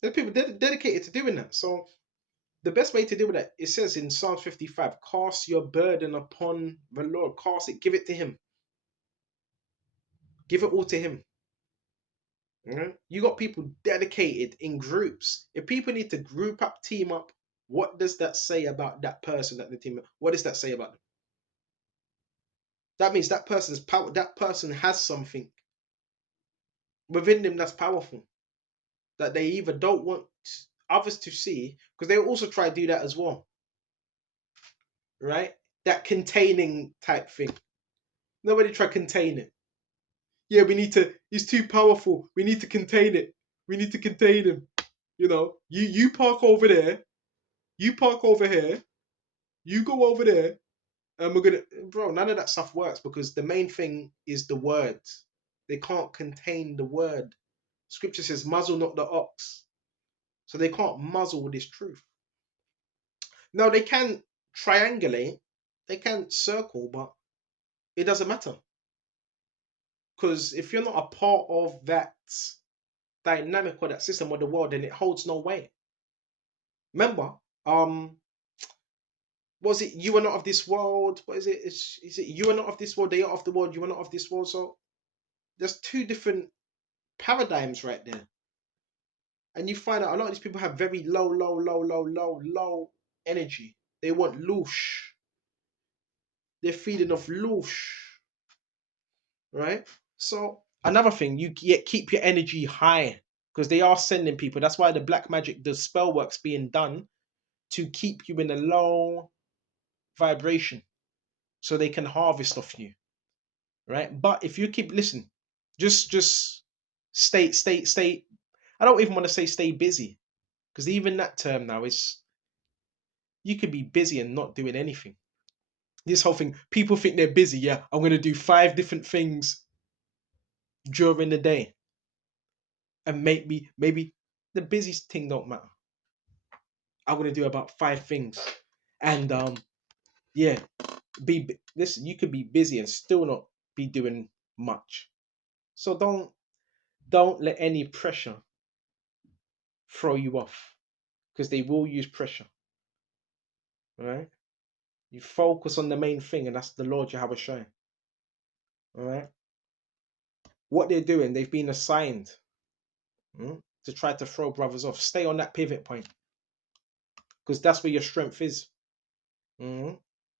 There's people dedicated to doing that. So the best way to deal with that, it says in Psalm 55, cast your burden upon the Lord. Cast it, give it to Him. Give it all to Him. You got people dedicated in groups. If people need to group up, team up, what does that say about that person that the team? What does that say about them? That means that person's power. That person has something within them that's powerful that they either don't want others to see, because they also try to do that as well, right? That containing type thing. Nobody try to contain it. Yeah, we need to. He's too powerful. We need to contain it. We need to contain him. You park over there. You park over here. You go over there, and we're gonna, bro. None of that stuff works because the main thing is the word. They can't contain the word. Scripture says, "Muzzle not the ox," so they can't muzzle this truth. No, they can triangulate, they can circle, but it doesn't matter because if you're not a part of that dynamic or that system of the world, then it holds no weight. Remember, was it you are not of this world? What is it? Is it you are not of this world? They are of the world. You are not of this world. So there's two different paradigms right there, and you find out a lot of these people have very low energy. They want loosh. They're feeding off loosh, right? So another thing, you keep your energy high because they are sending people. That's why the black magic, the spell work's being done to keep you in a low vibration, so they can harvest off you, right? But if you keep listen, just stay. I don't even want to say stay busy because even that term now is you could be busy and not doing anything. This whole thing, people think they're busy. Yeah, I'm gonna do 5 different things during the day, and maybe the busiest thing don't matter. I'm gonna do about 5 things, and yeah, listen. You could be busy and still not be doing much. So don't let any pressure throw you off, because they will use pressure. All right, you focus on the main thing, and that's the Lord Yahweh Shai. All right, what they're doing, they've been assigned to try to throw brothers off. Stay on that pivot point, because that's where your strength is. Mm.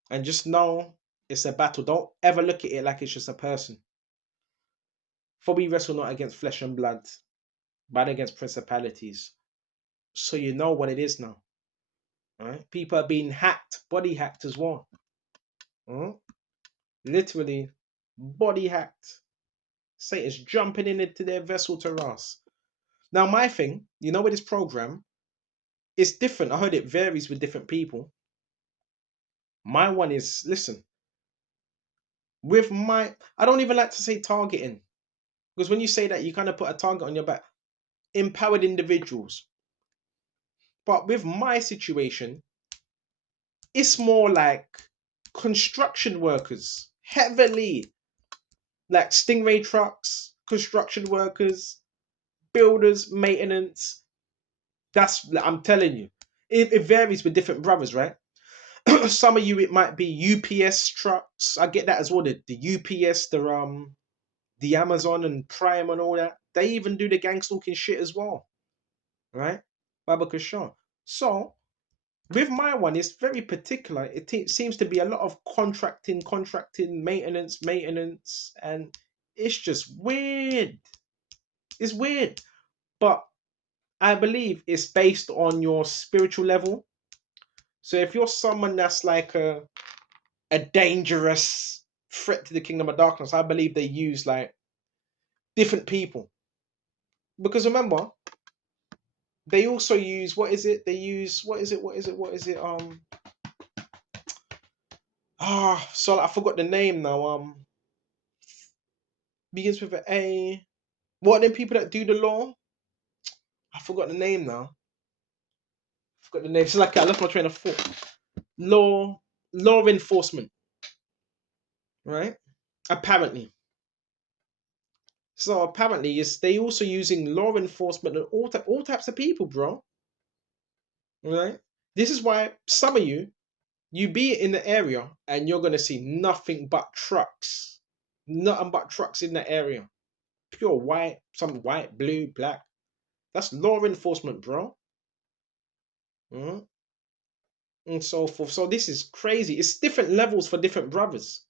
And just know it's a battle. Don't ever look at it like it's just a person. For we wrestle not against flesh and blood, but against principalities. So you know what it is now. Right? People are being hacked, body hacked as well. Literally, body hacked. Satan's jumping into their vessel to rust. Now, my thing, with this program, it's different. I heard it varies with different people. My one is, listen, I don't even like to say targeting, because when you say that, you kind of put a target on your back. Empowered individuals. But with my situation, it's more like construction workers, heavily, like Stingray trucks, construction workers, builders, maintenance. I'm telling you, it varies with different brothers, right? Some of you, it might be UPS trucks. I get that as well. The UPS, the Amazon and Prime and all that. They even do the gang stalking shit as well, right? Baba Kashan. So with my one, it's very particular. It seems to be a lot of contracting, maintenance, and It's just weird. It's weird. But I believe it's based on your spiritual level. So if you're someone that's like a dangerous threat to the kingdom of darkness, I believe they use like different people. Because remember, they also use what is it? They use what is it? So I forgot the name now. Begins with an A. What are them people that do the law? I forgot the name now. Forgot the name. It's like I left my train of thought. Law enforcement, right? Apparently. So apparently, is they also using law enforcement and all types of people, bro. Right? This is why some of you be in the area and you're gonna see nothing but trucks, nothing but trucks in the area. Pure white, some white, blue, black. That's law enforcement, bro. Mhm. And so forth. So this is crazy. It's different levels for different brothers.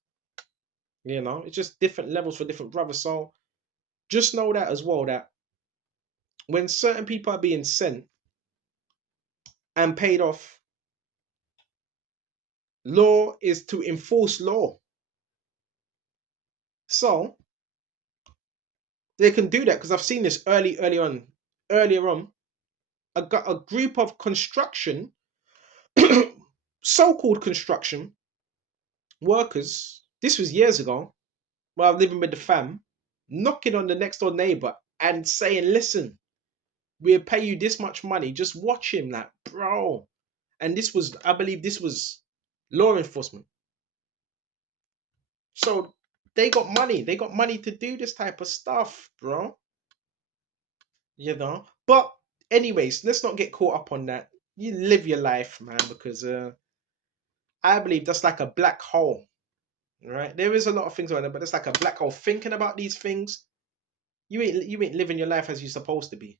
It's just different levels for different brothers. So just know that as well. That when certain people are being sent and paid off, law is to enforce law. So they can do that because I've seen this earlier on. A group of construction, so-called construction workers. This was years ago. While living with the fam, knocking on the next door neighbor and saying, "Listen, we'll pay you this much money. Just watch him, like, bro." And this was, I believe, this was law enforcement. So they got money. They got money to do this type of stuff, bro. But anyways, let's not get caught up on that. You live your life, man, because I believe that's like a black hole, right? There is a lot of things on it, but it's like a black hole. Thinking about these things, you ain't living your life as you're supposed to be,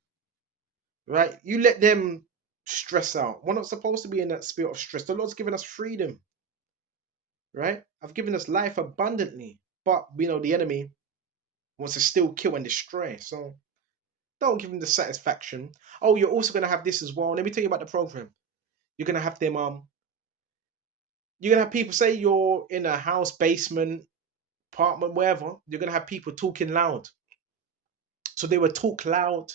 right? You let them stress out. We're not supposed to be in that spirit of stress. The Lord's given us freedom, right? I've given us life abundantly, but the enemy wants to still kill and destroy. So don't give him the satisfaction. Oh, you're also gonna have this as well. Let me tell you about the program. You're gonna have them. You're gonna have people say you're in a house, basement, apartment, wherever. You're gonna have people talking loud. So they will talk loud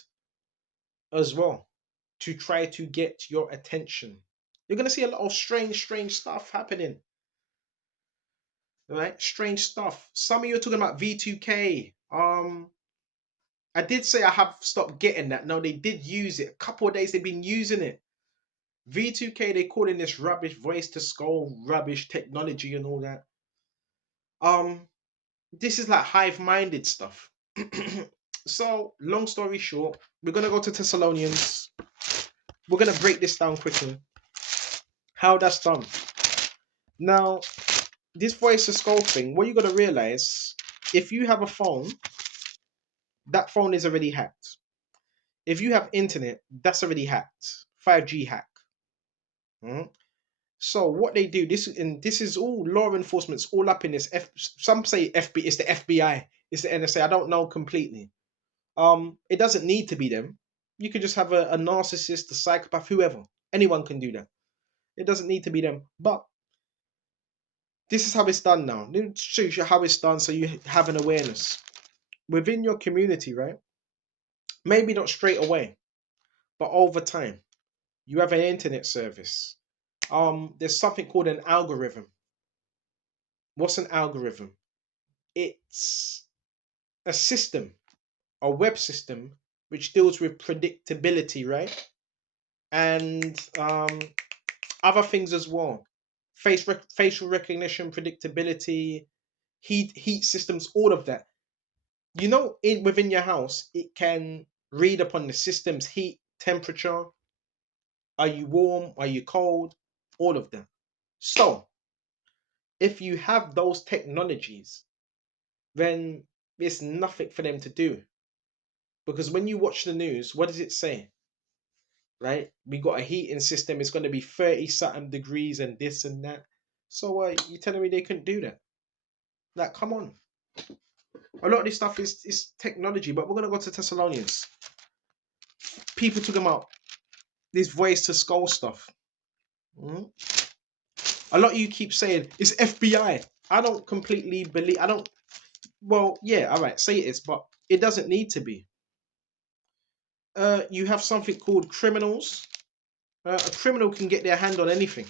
as well to try to get your attention. You're gonna see a lot of strange stuff happening. Right? Strange stuff. Some of you are talking about V2K. I did say I have stopped getting that. No, they did use it. A couple of days they've been using it. V2K, they calling this rubbish voice to skull, rubbish technology and all that. This is like hive-minded stuff. So, long story short, we're gonna go to Thessalonians. We're gonna break this down quickly. How that's done. Now, this voice to skull thing, what you gotta realize, if you have a phone, that phone is already hacked. If you have internet, that's already hacked. 5G hack. Mhm. So what they do, this is all law enforcement's all up in this. Some say it's the FBI, it's the NSA. I don't know completely. It doesn't need to be them. You could just have a narcissist, a psychopath, whoever. Anyone can do that. It doesn't need to be them. But this is how it's done now. Let me show you how it's done so you have an awareness. Within your community, right? Maybe not straight away, but over time. You have an internet service. There's something called an algorithm. What's an algorithm? It's a system, a web system, which deals with predictability, right? And other things as well. Facial recognition, predictability, heat systems, all of that. Within your house, it can read upon the system's heat, temperature. Are you warm? Are you cold? All of them. So, if you have those technologies, then there's nothing for them to do. Because when you watch the news, what does it say? Right? We got a heating system, it's going to be 30 something degrees and this and that. So, you telling me they couldn't do that? Like, come on. A lot of this stuff is technology, but we're gonna go to Thessalonians. People talking about this voice to skull stuff. Mm. A lot of you keep saying it's FBI. I don't completely believe. I don't. Well, yeah, all right, say it is, but it doesn't need to be. You have something called criminals. A criminal can get their hand on anything.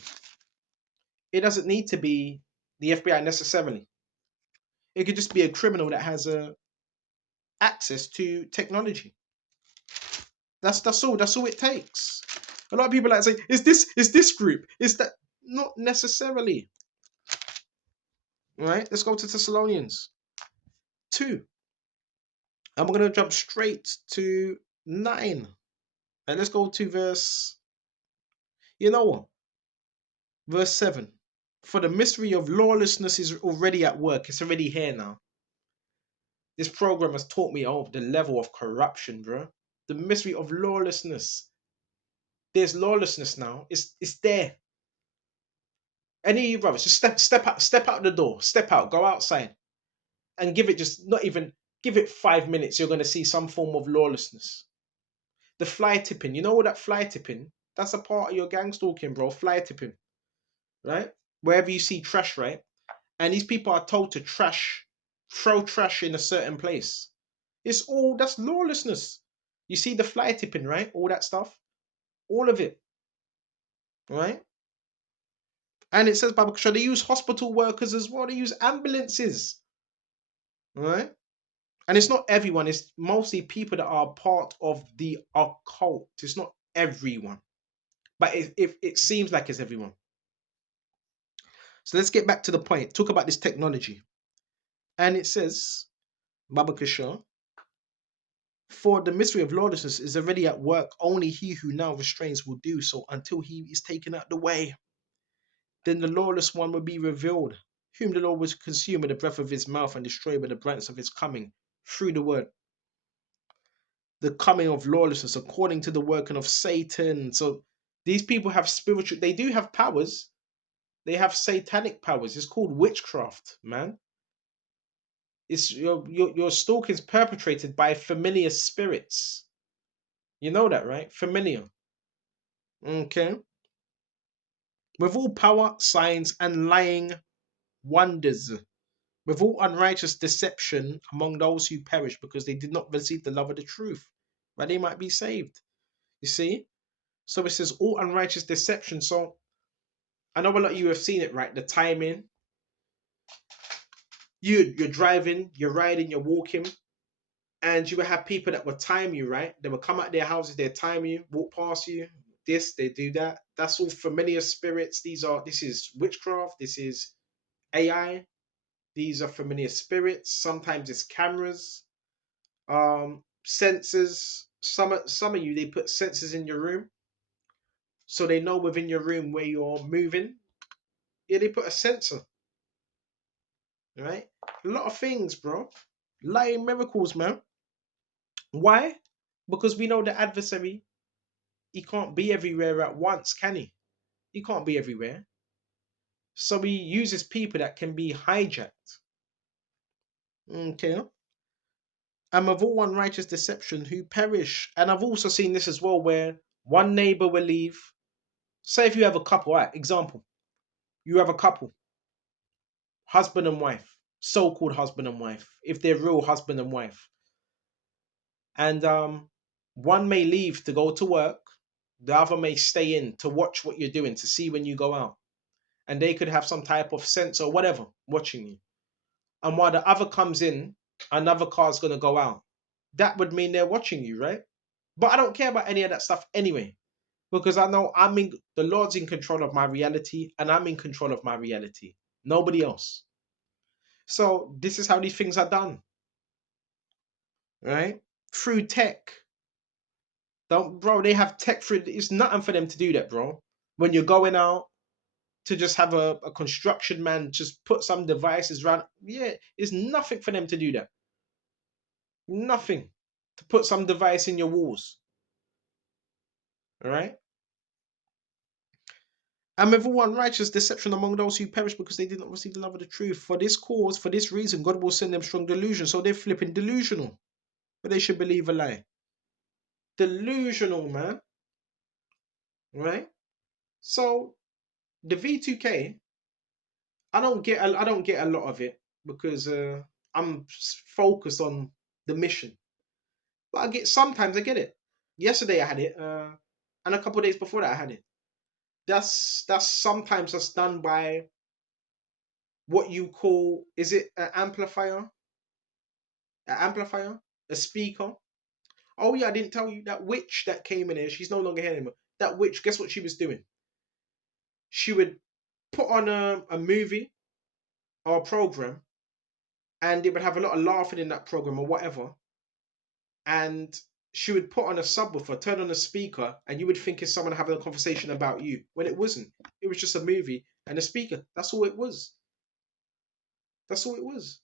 It doesn't need to be the FBI necessarily. It could just be a criminal that has access to technology. That's all. That's all it takes. A lot of people like say, "Is this group? Is that not necessarily?" All right. Let's go to Thessalonians 2. And we're gonna jump straight to 9. And let's go to verse. You know what? Verse 7. For the mystery of lawlessness is already at work. It's already here now. This program has taught me the level of corruption, bro. The mystery of lawlessness. There's lawlessness now. It's there. Any of you brothers, just step out the door, step out, go outside, and give it just not even give it 5 minutes. You're gonna see some form of lawlessness. The fly tipping, you know what that fly tipping? That's a part of your gang stalking, bro. Fly tipping, right? Wherever you see trash, right? And these people are told to throw trash in a certain place. That's lawlessness. You see the fly tipping, right? All that stuff, all of it, right? And it says, Bible, should they use hospital workers as well? They use ambulances, right? And it's not everyone, it's mostly people that are part of the occult. It's not everyone, but it seems like it's everyone. So let's get back to the point. Talk about this technology. And it says, Baba Kishore, for the mystery of lawlessness is already at work. Only he who now restrains will do so until he is taken out the way. Then the lawless one will be revealed, whom the Lord will consume with the breath of his mouth and destroy with the brightness of his coming through the word. The coming of lawlessness according to the working of Satan. So these people have spiritual, they do have powers. They have satanic powers. It's called witchcraft, man. It's your stalking is perpetrated by familiar spirits. You know that, right? Familiar. Okay. With all power, signs, and lying wonders. With all unrighteous deception among those who perish because they did not receive the love of the truth, where they might be saved. You see? So it says all unrighteous deception. So I know a lot of you have seen it, right? The timing. You're driving, you're riding, you're walking, and you will have people that will time you, right? They will come out their houses, they time you, walk past you. This, they do that. That's all familiar spirits. This is witchcraft. This is AI. These are familiar spirits. Sometimes it's cameras, sensors. Some of you they put sensors in your room, so they know within your room where you're moving. Yeah, they put a sensor, right? A lot of things, bro. Lying miracles, man. Why? Because we know the adversary, he can't be everywhere at once, can he? He can't be everywhere. So he uses people that can be hijacked. Okay. And of all unrighteous deception who perish. And I've also seen this as well where one neighbor will leave. Say if you have a couple, right? Example, you have a couple, husband and wife, so-called husband and wife, if they're real husband and wife. And one may leave to go to work, the other may stay in to watch what you're doing, to see when you go out. And they could have some type of sense or whatever watching you. And while the other comes in, another car's gonna go out. That would mean they're watching you, right? But I don't care about any of that stuff anyway. Because I know the Lord's in control of my reality and I'm in control of my reality. Nobody else. So this is how these things are done. Right? Through tech. Bro, they have tech through it's nothing for them to do that, bro. When you're going out to just have a construction man just put some devices around. Yeah, it's nothing for them to do that. Nothing. To put some device in your walls. All right? And with all unrighteous deception among those who perish because they did not receive the love of the truth. For this cause, for this reason, God will send them strong delusion. So they're flipping delusional. But they should believe a lie. Delusional, man. Right? So the V2K, I don't get a lot of it because I'm focused on the mission. But sometimes I get it. Yesterday I had it, and a couple of days before that I had it. That's sometimes that's done by what you call, is it an amplifier? An amplifier? A speaker? Oh yeah, I didn't tell you that witch that came in here. She's no longer here anymore. That witch, guess what she was doing? She would put on a movie or a program, and it would have a lot of laughing in that program or whatever. And she would put on a subwoofer, turn on a speaker, and you would think it's someone having a conversation about you when it wasn't. It was just a movie and a speaker. That's all it was. That's all it was.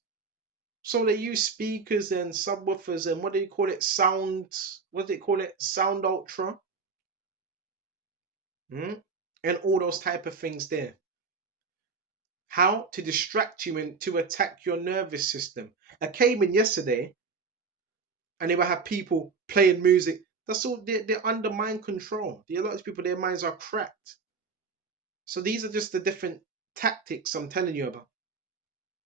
So they use speakers and subwoofers and what do you call it? What do they call it? Sound Ultra. And all those type of things there. How to distract you and to attack your nervous system. I came in yesterday and they would have people playing music. That's all. They're under mind control. A lot of people, their minds are cracked. So these are just the different tactics I'm telling you about.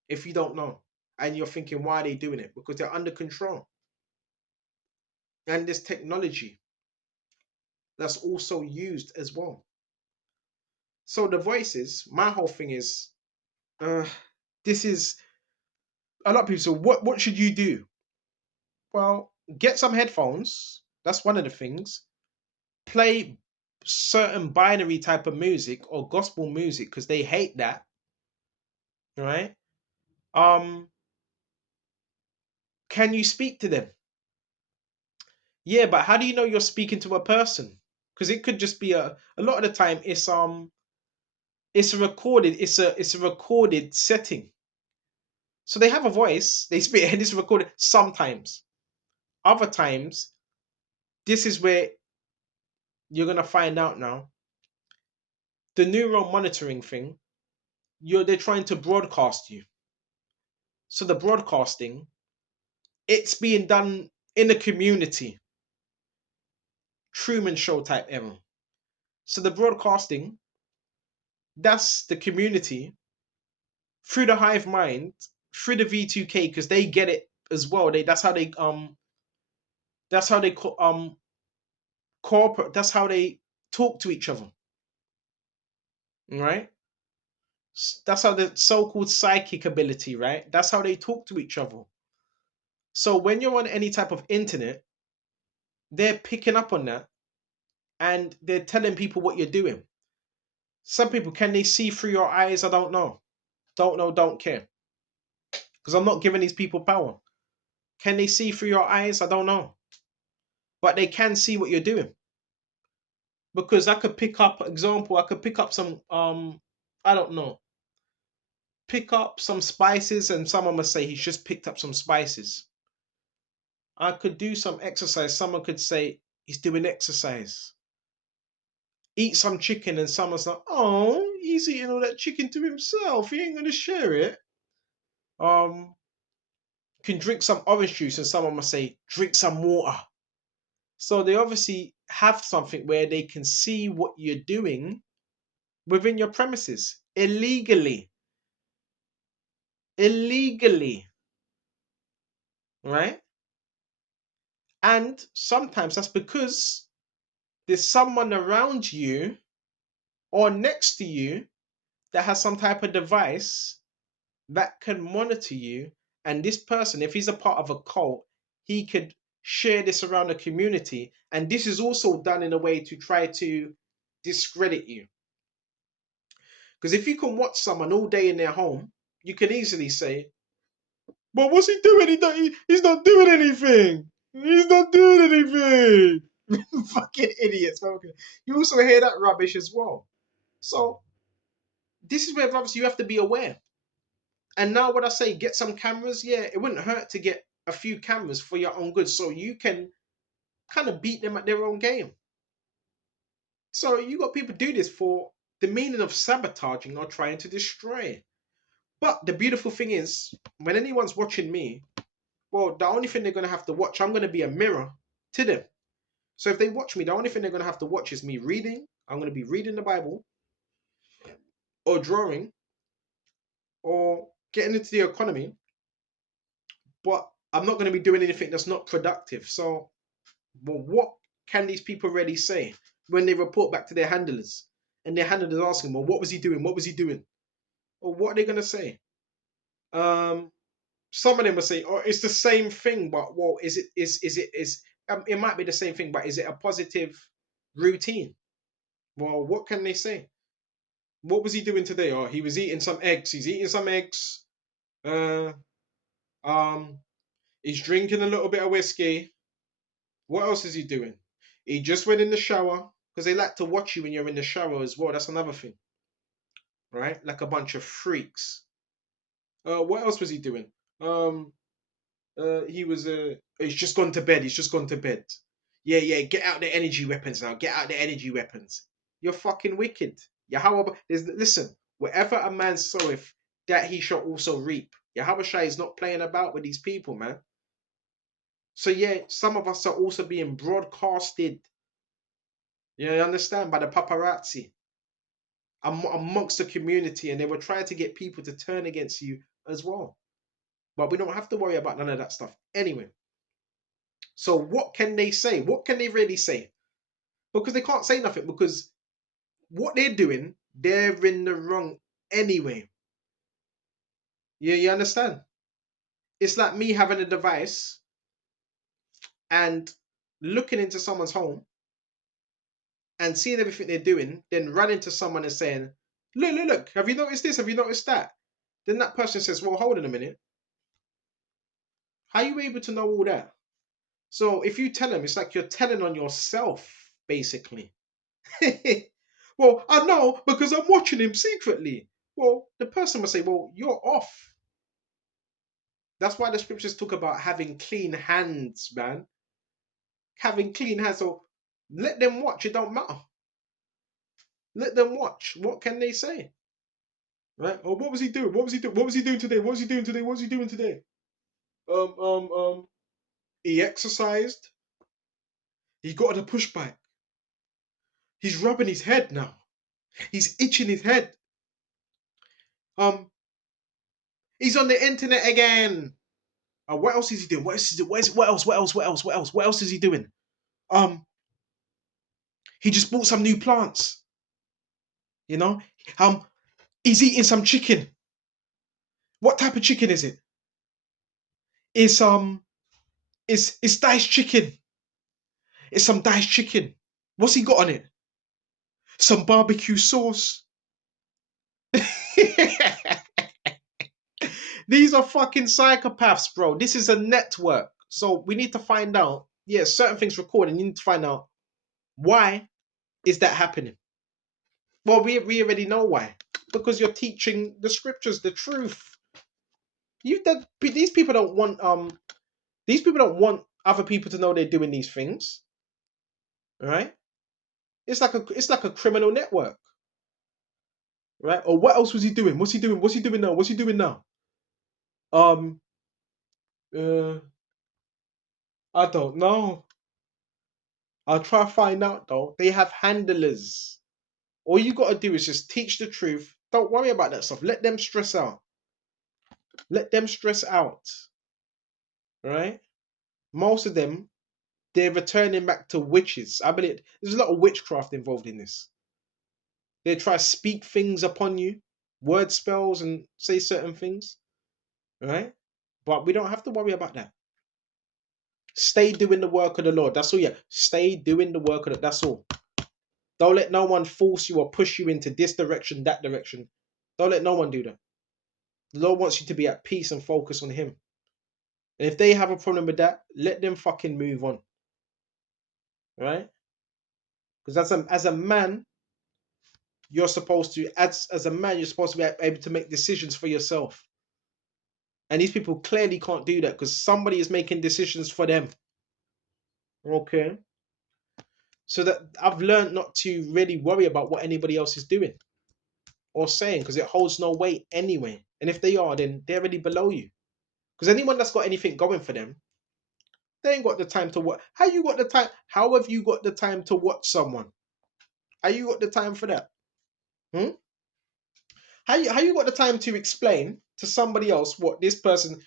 If you don't know, and you're thinking, why are they doing it? Because they're under control. And there's technology that's also used as well. So the voices, my whole thing is, uh, this is a lot of people. So what should you do? Well, get some headphones. That's one of the things. Play certain binary type of music or gospel music because they hate that, right? Um, can you speak to them? Yeah, but how do you know you're speaking to a person? Because it could just be a lot of the time it's a recorded it's a recorded setting. So they have a voice, they speak, and it's recorded sometimes. Other times, this is where you're gonna find out now. The neural monitoring thing, they're trying to broadcast you. So the broadcasting, it's being done in the community. Truman Show type era. So the broadcasting, that's the community through the hive mind, through the V2K, because they get it as well. That's how they corporate. That's how they talk to each other, right? That's how the so-called psychic ability, right? That's how they talk to each other. So when you're on any type of internet, they're picking up on that and they're telling people what you're doing. Some people, can they see through your eyes? I don't know. Don't know, don't care. Because I'm not giving these people power. Can they see through your eyes? I don't know. But they can see what you're doing. Because I could pick up, example, I could pick up some, I don't know, pick up some spices and someone must say he's just picked up some spices. I could do some exercise. Someone could say he's doing exercise. Eat some chicken and someone's like, oh, he's eating all that chicken to himself. He ain't going to share it. Um, can drink some orange juice and someone must say, drink some water. So they obviously have something where they can see what you're doing within your premises illegally. Illegally, right? And sometimes that's because there's someone around you or next to you that has some type of device that can monitor you. And this person, if he's a part of a cult, he could share this around the community. And this is also done in a way to try to discredit you. Because if you can watch someone all day in their home, you can easily say, but what's he doing? He's not doing anything. He's not doing anything. Fucking idiots. Okay. You also hear that rubbish as well. So this is where, brothers, you have to be aware. And now what I say, get some cameras. Yeah, it wouldn't hurt to get a few cameras for your own good so you can kind of beat them at their own game. So you got people do this for the meaning of sabotaging or trying to destroy. But the beautiful thing is, when anyone's watching me, well, the only thing they're going to have to watch, I'm going to be a mirror to them. So if they watch me, the only thing they're going to have to watch is me reading. I'm going to be reading the Bible or drawing or getting into the economy. But I'm not going to be doing anything that's not productive. So, well, what can these people really say when they report back to their handlers? And their handlers asking, well, what was he doing? What was he doing? Or what are they going to say? Some of them will say, "Oh, it's the same thing," but well, it might be the same thing, but is it a positive routine? Well, what can they say? What was he doing today? Oh, he was eating some eggs. He's eating some eggs. Uh, um, he's drinking a little bit of whiskey. What else is he doing? He just went in the shower because they like to watch you when you're in the shower as well. That's another thing, right? Like a bunch of freaks. What else was he doing? Um, he's just gone to bed. He's just gone to bed. Yeah, yeah. Get out the energy weapons now. Get out the energy weapons. You're fucking wicked. Yahweh, listen. Whatever a man soweth, that he shall also reap. Yahweh Shai is not playing about with these people, man. So yeah, some of us are also being broadcasted. You understand, by the paparazzi amongst the community, and they were trying to get people to turn against you as well. But we don't have to worry about none of that stuff anyway. So what can they say? What can they really say? Because they can't say nothing, because what they're doing, they're in the wrong anyway. You understand? It's like me having a device and looking into someone's home and seeing everything they're doing, then running to someone and saying, look, look, look, have you noticed this? Have you noticed that? Then that person says, well, hold on a minute. How are you able to know all that? So if you tell them, it's like you're telling on yourself, basically. Well, I know because I'm watching him secretly. Well, the person will say, well, you're off. That's why the scriptures talk about having clean hands, man. Having clean hands. So let them watch. It don't matter. Let them watch. What can they say? Right? Or what was he doing? What was he doing? What was he doing today? What was he doing today? What was he doing today? Um, um, um. He exercised. He got on a push bike. He's rubbing his head now. He's itching his head. He's on the internet again. What else is he doing? What else is it? What else? What else? What else? What else? What else is he doing? Um, he just bought some new plants. You know, he's eating some chicken. What type of chicken is it? It's diced chicken. It's some diced chicken. What's he got on it? Some barbecue sauce. These are fucking psychopaths, bro. This is a network. So we need to find out. Yeah, certain things recorded. You need to find out why is that happening. Well, we already know why. Because you're teaching the scriptures, the truth. These people don't want other people to know they're doing these things. Right? It's like a criminal network. Right? Or what else was he doing? What's he doing? What's he doing now? What's he doing now? Um uh I don't know. I'll try to find out though. They have handlers. All you gotta do is just teach the truth. Don't worry about that stuff. Let them stress out. Let them stress out. Right? Most of them, they're returning back to witches. I believe there's a lot of witchcraft involved in this. They try to speak things upon you, word spells, and say certain things, right? But we don't have to worry about that. Stay doing the work of the Lord. That's all. Yeah, stay doing the work of it. That's all. Don't let no one force you or push you into this direction, that direction. Don't let no one do that. The Lord wants you to be at peace and focus on Him. And if they have a problem with that, let them fucking move on, right? Because as a man, you're supposed to, as a man, you're supposed to be able to make decisions for yourself. And these people clearly can't do that because somebody is making decisions for them. Okay. So that I've learned not to really worry about what anybody else is doing. or saying, because it holds no weight anyway. And if they are, then they're already below you. Because anyone that's got anything going for them, they ain't got the time to watch. How you got the time? How have you got the time to watch someone? How you got the time for that? Hmm? How you got the time to explain to somebody else what this person,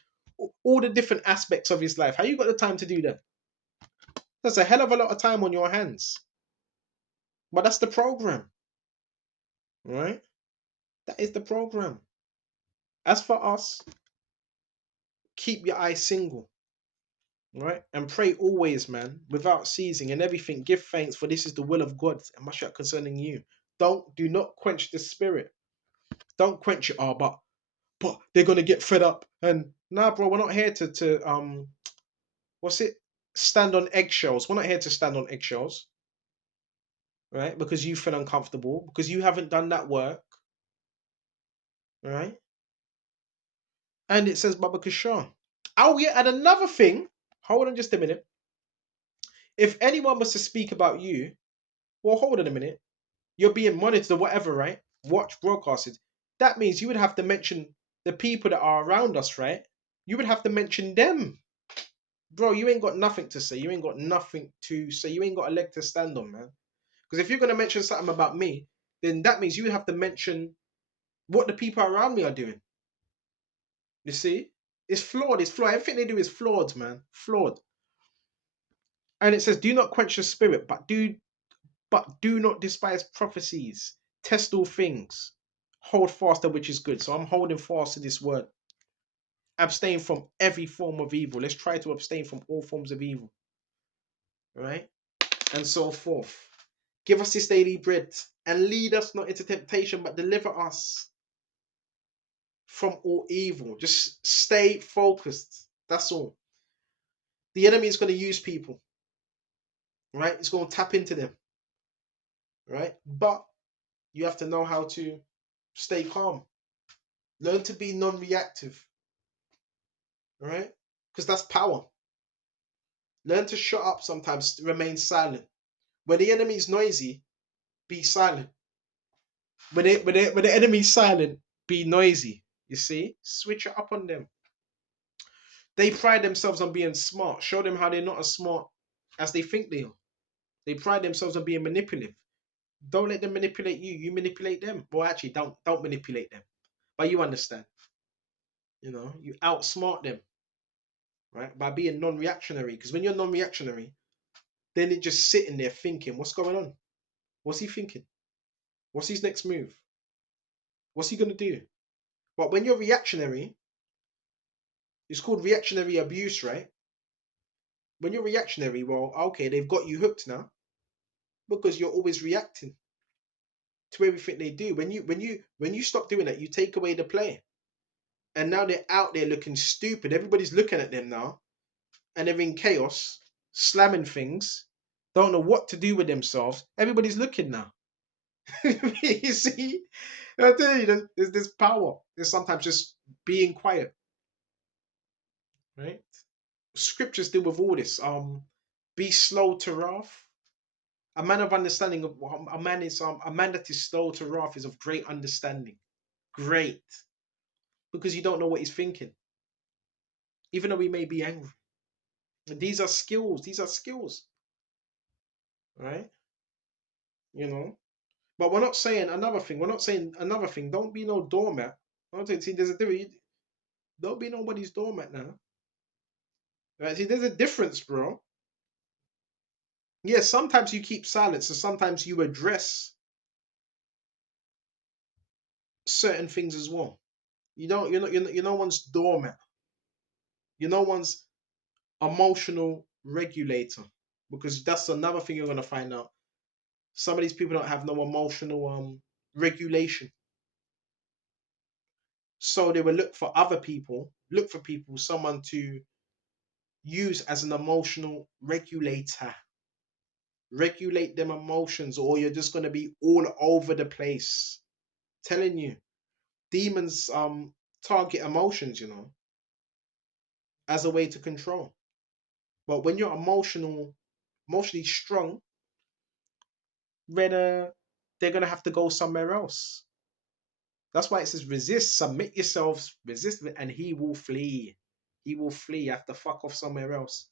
all the different aspects of his life? How you got the time to do that? That's a hell of a lot of time on your hands. But that's the program, right? That is the program. As for us, keep your eyes single, right? And pray always, man, without ceasing, and everything. Give thanks, for this is the will of God and my shot concerning you. Do not quench the spirit. Don't quench it. Oh, but they're gonna get fed up. And nah, bro, we're not here to what's it? Stand on eggshells. We're not here to stand on eggshells, right? Because you feel uncomfortable, because you haven't done that work, right? And it says Baba Kishar. Oh yeah, and another thing. Hold on just a minute. If anyone was to speak about you, well, hold on a minute. You're being monitored or whatever, right? Watch broadcasted. That means you would have to mention the people that are around us, right? You would have to mention them. Bro, you ain't got nothing to say. You ain't got nothing to say. You ain't got a leg to stand on, man. Because if you're going to mention something about me, then that means you would have to mention what the people around me are doing. You see? It's flawed. It's flawed. Everything they do is flawed, man. Flawed. And it says, do not quench the spirit, but do not despise prophecies. Test all things. Hold fast to which is good. So I'm holding fast to this word. Abstain from every form of evil. Let's try to abstain from all forms of evil. Right? And so forth. Give us this daily bread and lead us not into temptation, but deliver us from all evil. Just stay focused. That's all. The enemy is going to use people, right? It's going to tap into them, right? But you have to know how to stay calm. Learn to be non-reactive, right? Because that's power. Learn to shut up sometimes, remain silent. When the enemy's noisy, be silent. When the enemy's silent, be noisy. You see? Switch it up on them. They pride themselves on being smart. Show them how they're not as smart as they think they are. They pride themselves on being manipulative. Don't let them manipulate you. You manipulate them. Well, actually, don't manipulate them. But you understand. You outsmart them, right? By being non-reactionary. Because when you're non-reactionary, then they're just sitting there thinking, what's going on? What's he thinking? What's his next move? What's he gonna do? But when you're reactionary, it's called reactionary abuse, right? When you're reactionary, well, okay, they've got you hooked now because you're always reacting to everything they do. When you stop doing that, you take away the play. And now they're out there looking stupid. Everybody's looking at them now, and they're in chaos, slamming things, don't know what to do with themselves. Everybody's looking now. You see, I tell you, there's this power. There's sometimes just being quiet, right? Scriptures deal with all this. Be slow to wrath. A man of understanding of a man that is slow to wrath is of great understanding. Great, because you don't know what he's thinking, even though he may be angry. These are skills. These are skills, right? You know. But we're not saying another thing. We're not saying another thing. Don't be no doormat. I'm not saying, see, there's a difference. Don't be nobody's doormat now. Right? See, there's a difference, bro. Yes, sometimes you keep silence, and sometimes you address certain things as well. You're no one's doormat. You're no one's emotional regulator, because that's another thing you're gonna find out. Some of these people don't have no emotional regulation, so they will look for people, someone to use as an emotional regulator. Regulate them emotions, or you're just gonna be all over the place. Telling you, demons target emotions, as a way to control. But when you're emotionally strong, then they're gonna have to go somewhere else. That's why it says resist, submit yourselves, resist, and he will flee. He will flee. You have to fuck off somewhere else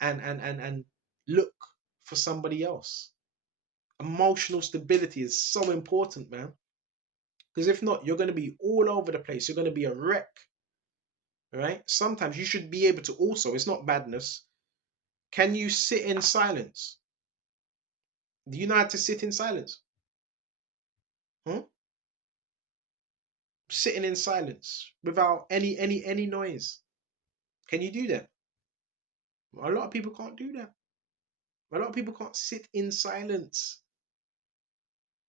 and look for somebody else. Emotional stability is so important, man. Because if not, you're going to be all over the place. You're going to be a wreck. Right? Sometimes you should be able to also, it's not badness. Can you sit in silence? Do you know how to sit in silence? Huh? Sitting in silence without any noise. Can you do that? A lot of people can't do that. A lot of people can't sit in silence.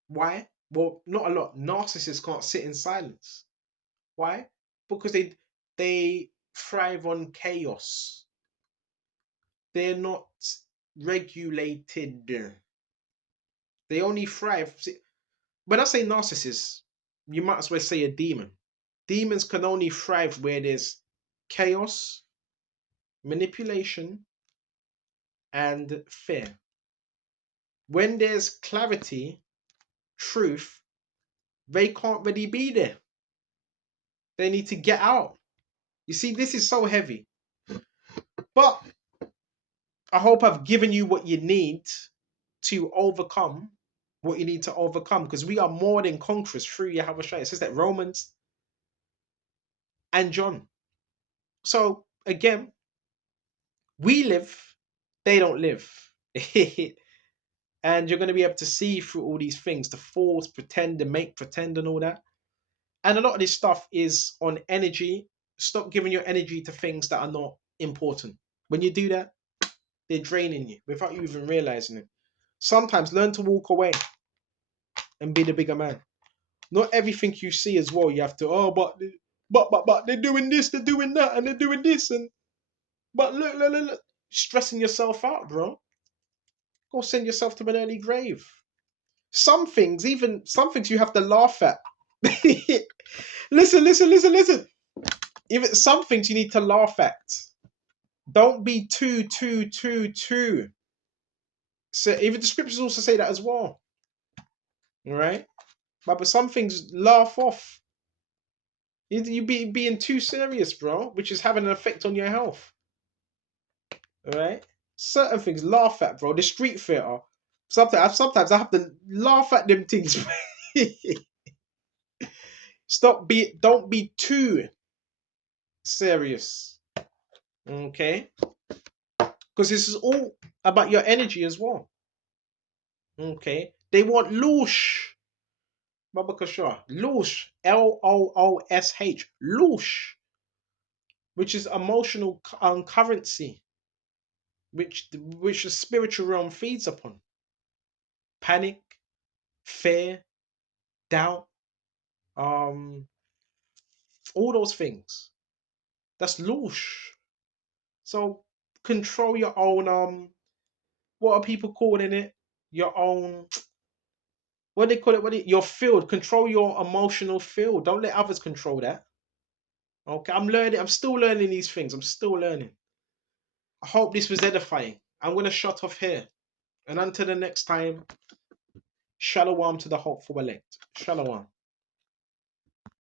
Why? Well, not a lot. Narcissists can't sit in silence. Why? Because they thrive on chaos. They're not regulated. They only thrive. When I say narcissist, you might as well say a demon. Demons can only thrive where there's chaos, manipulation, and fear. When there's clarity, truth, they can't really be there. They need to get out. You see, this is so heavy. But I hope I've given you what you need to overcome what you need to overcome, because we are more than conquerors through Yahweh Shai. It says that Romans and John. So again, we live, they don't live. And you're going to be able to see through all these things, the false, pretend, and make pretend, and all that. And a lot of this stuff is on energy. Stop giving your energy to things that are not important. When you do that, they're draining you without you even realizing it. Sometimes learn to walk away and be the bigger man. Not everything you see as well, you have to, oh, but they're doing this, they're doing that, and they're doing this, and but look. Stressing yourself out, bro. Go send yourself to an early grave. Some things you have to laugh at. Listen. Even some things you need to laugh at. Don't be too. So even the scriptures also say that as well. All right? But some things laugh off. You being too serious, bro, which is having an effect on your health. All right? Certain things laugh at, bro. The street theater. Sometimes I have to laugh at them things. Don't be too serious. Okay? Because this is all about your energy as well. Okay? They want loosh. Baba Kashar. Loosh. Loosh. Loosh. Which is emotional currency. Which the spiritual realm feeds upon. Panic, fear, doubt, all those things. That's loosh. So control your own what are people calling it? Your own, what do they call it? Your field. Control your emotional field. Don't let others control that. Okay, I'm learning. I'm still learning these things. I'm still learning. I hope this was edifying. I'm gonna shut off here. And until the next time, shalom to the hopeful elect. Shalom.